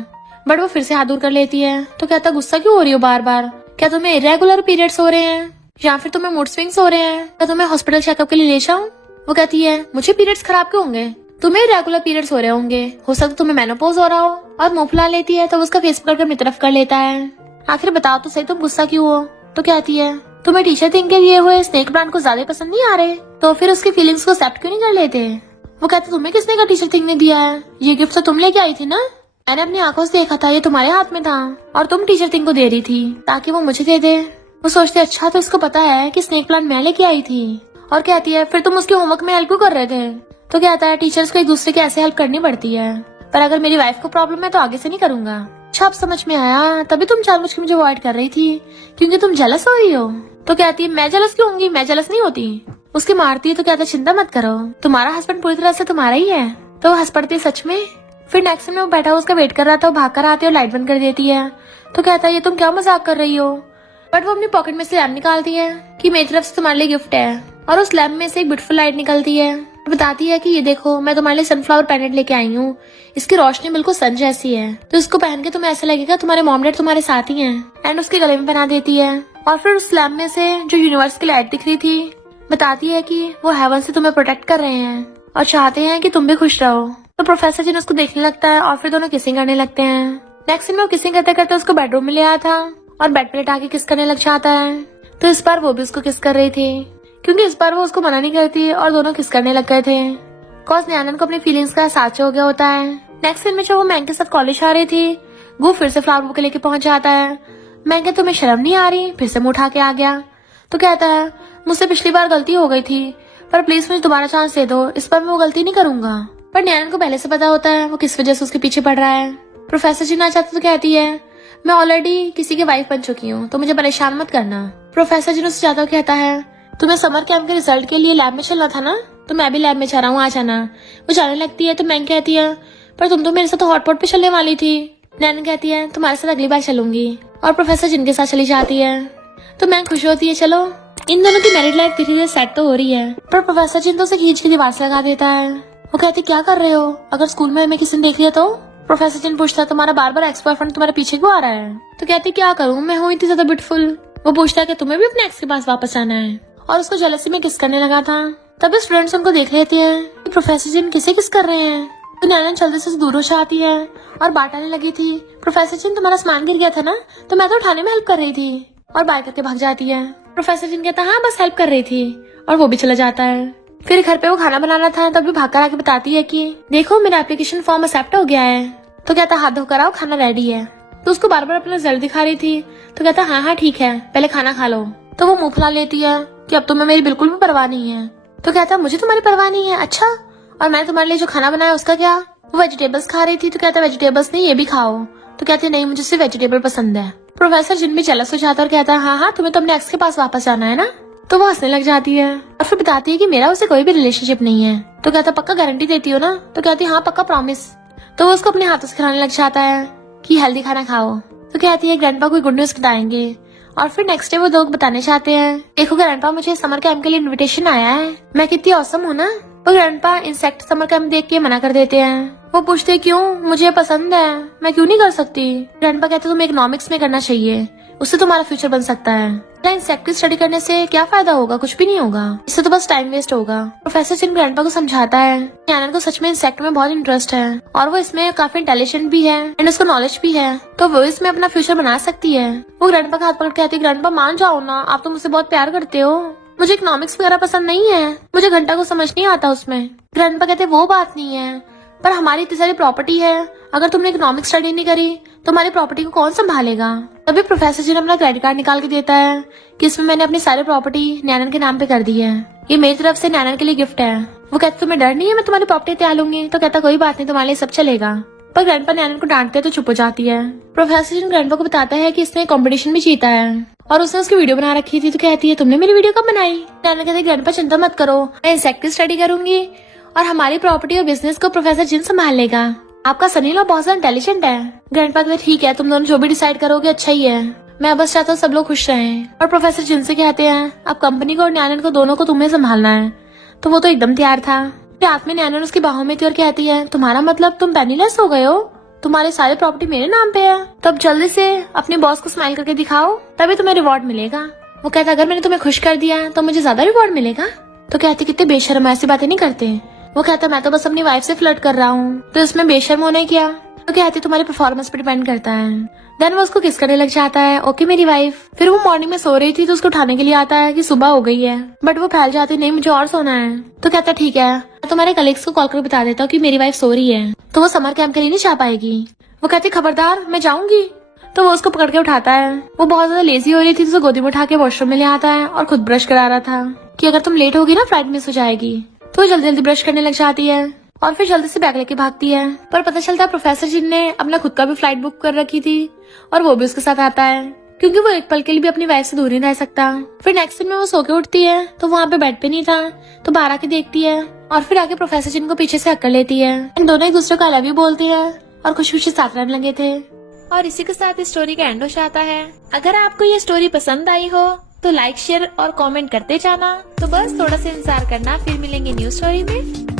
बट वो फिर से हाथ दूर कर लेती है। तो कहता गुस्सा क्यों हो रही हो बार बार, क्या तुम्हें इरेगुलर पीरियड्स हो रहे हैं या फिर तुम्हें मूड स्विंग्स हो रहे हैं, क्या तुम्हें हॉस्पिटल चेकअप के लिए ले जाऊं। वो कहती है मुझे पीरियड्स खराब क्यों होंगे, तुम्हें रेगुलर पीरियड्स हो रहे होंगे, हो सकता तुम्हें मेनोपॉज हो रहा हो। और मुंह फुला लेती है तो उसका फेस पकड़कर अपनी तरफ कर लेता है। आखिर बताओ तो सही तुम गुस्सा क्यों हो। तो कहती है तुम्हें टीचर थिंग के दिए हुए स्नेक प्लांट को ज्यादा पसंद नहीं आ रहे, तो फिर उसकी फीलिंग्स को एक्सेप्ट क्यों नहीं कर लेते। वो कहते तुम्हें किसने कहा टीचर थिंग ने दिया है, ये गिफ्ट तो तुम लेके आई थी ना, मैंने अपनी आंखों से देखा था ये तुम्हारे हाथ में था और तुम टीचर थिंग को दे रही थी ताकि वो मुझे दे दे। वो सोचते अच्छा तो इसको पता है कि स्नेक प्लांट मैं लेके आई थी। और कहती है फिर तुम उसके होमवर्क में हेल्प क्यों कर रहे थे। तो कहता है टीचर्स को एक दूसरे की ऐसे हेल्प करनी पड़ती है, पर अगर मेरी वाइफ को प्रॉब्लम है तो आगे से नहीं करूंगा। अच्छा अब समझ में आया, तभी तुम जानबूझ के मुझे अवॉइड कर रही थी क्योंकि तुम जेलस हो रही हो। तो कहती है मैं जेलस क्यों होंगी, मैं जेलस नहीं होती। उसकी मारती है तो कहता चिंता मत करो तुम्हारा हस्बैंड पूरी तरह से तुम्हारा ही है। तो वो हंस पड़ती है सच में। फिर नेक्स्ट में वो बैठा उसका वेट कर रहा था, वो भाग कर आती है और लाइट बंद कर देती है। तो कहता है ये तुम क्या मजाक कर रही हो, बट वो अपनी पॉकेट में से लैम्प निकालती है कि मेरी तरफ से तुम्हारे लिए गिफ्ट है। और उस लैम्प में से एक ब्यूटीफुल लाइट निकलती है, बताती है कि ये देखो मैं तुम्हारे लिए सनफ्लावर पेंडेंट लेके आई हूँ, इसकी रोशनी बिल्कुल सन जैसी है, तो इसको पहन के तुम्हें ऐसा लगेगा तुम्हारे मॉम डैड तुम्हारे साथ ही हैं। एंड उसके गले में पहना देती है। और फिर उस लैम्प में से जो यूनिवर्स की लाइट दिख रही थी बताती है कि वो हेवन से तुम्हें प्रोटेक्ट कर रहे हैं और चाहते हैं कि तुम भी खुश रहो। तो प्रोफेसर जिन उसको देखने लगता है और फिर दोनों किसिंग करने लगते हैं। नेक्स्ट दिन वो किसिंग करते करते उसको बेडरूम में ले आया था और बेड पे लेटा के किस करने लग जाता है। तो इस बार वो भी उसको किस कर रही थी, क्योंकि इस बार वो उसको मना नहीं करती और दोनों किस करने लग गए थे। कॉज नैनन को अपनी फीलिंग्स का एहसास हो गया होता है। नेक्स्ट दिन में जब वो मैंग के साथ कॉलेज आ रही थी, वो फिर से फ्लावर बुके लेके पहुंच जाता है। मैंग तुम्हें शर्म नहीं आ रही, फिर से मुंह उठा के आ गया। तो कहता है मुझसे पिछली बार गलती हो गई थी, पर प्लीज मुझे दोबारा चांस दे दो, इस बार मैं वो गलती नहीं करूंगा। पर नैनन को पहले से पता होता है वो किस वजह से उसके पीछे पड़ रहा है। प्रोफेसर जी ना चाहते तो कहती है मैं ऑलरेडी किसी की वाइफ बन चुकी हूँ, तो मुझे परेशान मत करना। प्रोफेसर जी उससे ज्यादा कहता है तुम्हें समर कैंप के रिजल्ट के लिए लैब में चलना था ना, तो मैं भी लैब में जा रहा हूँ, आ जाना। वो जाने लगती है तो मैंग कहती है पर तुम तो मेरे साथ हॉटपॉट पे चलने वाली थी। नैनन कहती है तुम्हारे साथ अगली बार चलूंगी, और प्रोफेसर जिनके साथ चली जाती है। तो मैंग खुश होती है चलो इन दोनों की मैरिड लाइफ धीरे धीरे सेट तो हो रही है। पर प्रोफेसर जिन तो उसे खींच के दीवार से लगा देता है। वो कहती क्या कर रहे हो, अगर स्कूल में हमें किसी ने देख लिया तो। प्रोफेसर जिन पूछता है तुम्हारा बार बार एक्स बॉयफ्रेंड तुम्हारे पीछे क्यों आ रहा है। तो कहती क्या करूँ, मैं हूँ इतनी ज्यादा ब्यूटीफुल। वो पूछता है कि तुम्हें भी अपने एक्स के पास वापस आना है, और उसको जेलसी में किस करने लगा था। तभी स्टूडेंट्स उनको देख लेते हैं कि प्रोफेसर जिन किसे किस कर रहे हैं। तो नैनन जल्दी से दूर हो जाती है और बात आने लगी थी प्रोफेसर जिन तुम्हारा सामान गिर गया था ना, तो मैं तो उठाने में हेल्प कर रही थी, और बाय करके भाग जाती है। प्रोफेसर जिन कहता हाँ बस हेल्प कर रही थी, और वो भी चला जाता है। फिर घर पे वो खाना बनाना था, तब भी भागकर आके बताती है कि देखो मेरा एप्लीकेशन फॉर्म एक्सेप्ट हो गया है। तो कहता हाथ धोकर आओ, खाना रेडी है। तो उसको बार बार अपना रिजल्ट दिखा रही थी। तो कहता हाँ ठीक है, पहले खाना खा लो। तो वो मुंह फुला लेती है कि अब तो मैं मेरी बिल्कुल भी परवाह नहीं है। तो कहता मुझे तुम्हारी परवाह नहीं है, अच्छा और मैंने तुम्हारे लिए जो खाना बनाया उसका क्या। वो वेजिटेबल्स खा रही थी। तो कहता वेजिटेबल्स नहीं, ये भी खाओ। तो कहती नहीं मुझे सिर्फ वेजिटेबल पसंद है। प्रोफेसर जिन भी जेलस हो जाता और कहता है हाँ तुम्हें तो अपने एक्स के पास वापस जाना है ना। तो वो हंसने लग जाती है और फिर बताती है कि मेरा उससे कोई भी रिलेशनशिप नहीं है। तो कहता पक्का गारंटी देती हो ना। तो कहती हाँ पक्का प्रॉमिस। तो वो उसको अपने हाथों से खिलाने लग जाता है कि हेल्दी खाना खाओ। तो कहती है ग्रैंडपा कोई गुड न्यूज बताएंगे। और फिर नेक्स्ट डे वो लोग बताने चाहते हैं देखो ग्रैंडपा मुझे समर कैंप के लिए इनविटेशन आया है, मैं कितनी औसम हूँ ना। वो ग्रैंडपा इंसेक्ट समर कैंप देख के मना कर देते हैं। वो पूछते क्यों, मुझे पसंद है, मैं क्यों नहीं कर सकती। ग्रैंडपा कहते तुम्हें इकोनॉमिक्स में करना चाहिए, उससे तुम्हारा फ्यूचर बन सकता है। इंसेक्ट की स्टडी करने से क्या फायदा होगा? कुछ भी नहीं होगा, इससे तो बस टाइम वेस्ट होगा। प्रोफेसर जिन ग्रैंडपा को समझाता है कि नैनन को सच में इंसेक्ट में बहुत इंटरेस्ट है और वो इसमें काफी इंटेलिजेंट भी है एंड उसको नॉलेज भी है, तो वो इसमें अपना फ्यूचर बना सकती है। वो ग्रैंडपा का हाथ पकड़ के कहती है, ग्रैंडपा मान जाओ ना, आप तो मुझसे बहुत प्यार करते हो, मुझे इकोनॉमिक्स वगैरह पसंद नहीं है, मुझे घंटा को समझ नहीं आता उसमें। ग्रैंडपा कहते वो बात नहीं है, पर हमारी इतनी सारी प्रॉपर्टी है, अगर तुमने इकोनॉमिक्स स्टडी नहीं करी तो हमारी प्रॉपर्टी को कौन संभालेगा। तभी प्रोफेसर जी ने अपना क्रेडिट कार्ड निकाल के देता है कि इसमें मैंने अपनी सारी प्रॉपर्टी नैनन के नाम पे कर दी है, ये मेरी तरफ से नैनन के लिए गिफ्ट है। वो कहते तुम्हें डर नहीं है मैं तुम्हारी प्रॉपर्टी त्याग लूंगी? तो कहता कोई बात नहीं, तुम्हारे लिए सब चलेगा। पर ग्रैंडपा नैनन को डांटते तो चुप हो जाती है। प्रोफेसर जी ग्रैंडपा को बताता है कि इसने कॉम्पिटिशन भी जीता है और उसने उसकी वीडियो बना रखी थी, तो कहती है तुमने मेरी वीडियो कब बनाई? नैनन कहती है ग्रैंडपा चिंता मत करो, मैं इंसेक्ट की स्टडी करूंगी और हमारी प्रॉपर्टी और बिजनेस को प्रोफेसर जिन संभाल लेगा, आपका सनी लॉ बहुत ज्यादा इंटेलिजेंट है। ग्रैंडपा कहते ठीक है, तुम दोनों जो भी डिसाइड करोगे अच्छा ही है, मैं बस चाहता हूँ सब लोग खुश रहें। और प्रोफेसर जिन से कहते हैं अब कंपनी को और नैनन को दोनों को तुम्हें संभालना है। तो वो तो एकदम तैयार था। रात में नैनन उसकी बाहों में थी और कहती है तुम्हारा मतलब तुम पेनीलेस हो गए हो, तुम्हारे सारे प्रॉपर्टी मेरे नाम पे है, तो अब जल्दी से अपने बॉस को स्माइल करके दिखाओ, तभी तुम्हें रिवॉर्ड मिलेगा। वो कहता अगर मैंने तुम्हें खुश कर दिया तो मुझे ज्यादा रिवॉर्ड मिलेगा। तो कहती कितने बेशर्म, ऐसी बातें नहीं करते। वो कहता मैं तो बस अपनी वाइफ से फ्लर्ट कर रहा हूँ, तो इसमें बेशर्म होने क्या। तो कहती तुम्हारी परफॉर्मेंस पे डिपेंड करता है। देन वो उसको किस करने लग जाता है, ओके मेरी वाइफ। फिर वो मॉर्निंग में सो रही थी तो उसको उठाने के लिए आता है कि सुबह हो गई है, बट वो फैल जाती नहीं मुझे और सोना है। तो कहता ठीक है, मैं तुम्हारे कलीग्स को कॉल कर बता देता हूँ कि मेरी वाइफ सो रही है, तो वो समर कैंप के लिए नहीं जा पाएगी। वो कहती खबरदार मैं जाऊंगी। तो वो उसको पकड़ के उठाता है। वो बहुत ज्यादा लेजी हो रही थी तो गोदी में उठा के वॉशरूम में ले आता है और खुद ब्रश करा रहा था कि अगर तुम लेट होगी ना फ्लाइट मिस हो जाएगी। तो वो जल्दी जल्दी ब्रश करने लग जाती है और फिर जल्दी से बैग लेके भागती है। पर पता चलता है प्रोफेसर जिन ने अपना खुद का भी फ्लाइट बुक कर रखी थी और वो भी उसके साथ आता है, क्योंकि वो एक पल के लिए भी अपनी वाइफ से दूर नहीं रह सकता। फिर नेक्स्ट दिन में वो सो के उठती है तो वहाँ पे बेड पे नहीं था, तो बाहर आके देखती है और फिर आके प्रोफेसर जिन को पीछे से हक लेती है। दोनों एक दूसरे को आई लव यू बोलते हैं और खुशी खुशी साथ रहने लगे थे। और इसी के साथ इस स्टोरी का एंड हो जाता है। अगर आपको ये स्टोरी पसंद आई हो तो लाइक शेयर और कमेंट करते जाना। तो बस थोड़ा सा इंतजार करना, फिर मिलेंगे न्यू स्टोरी में।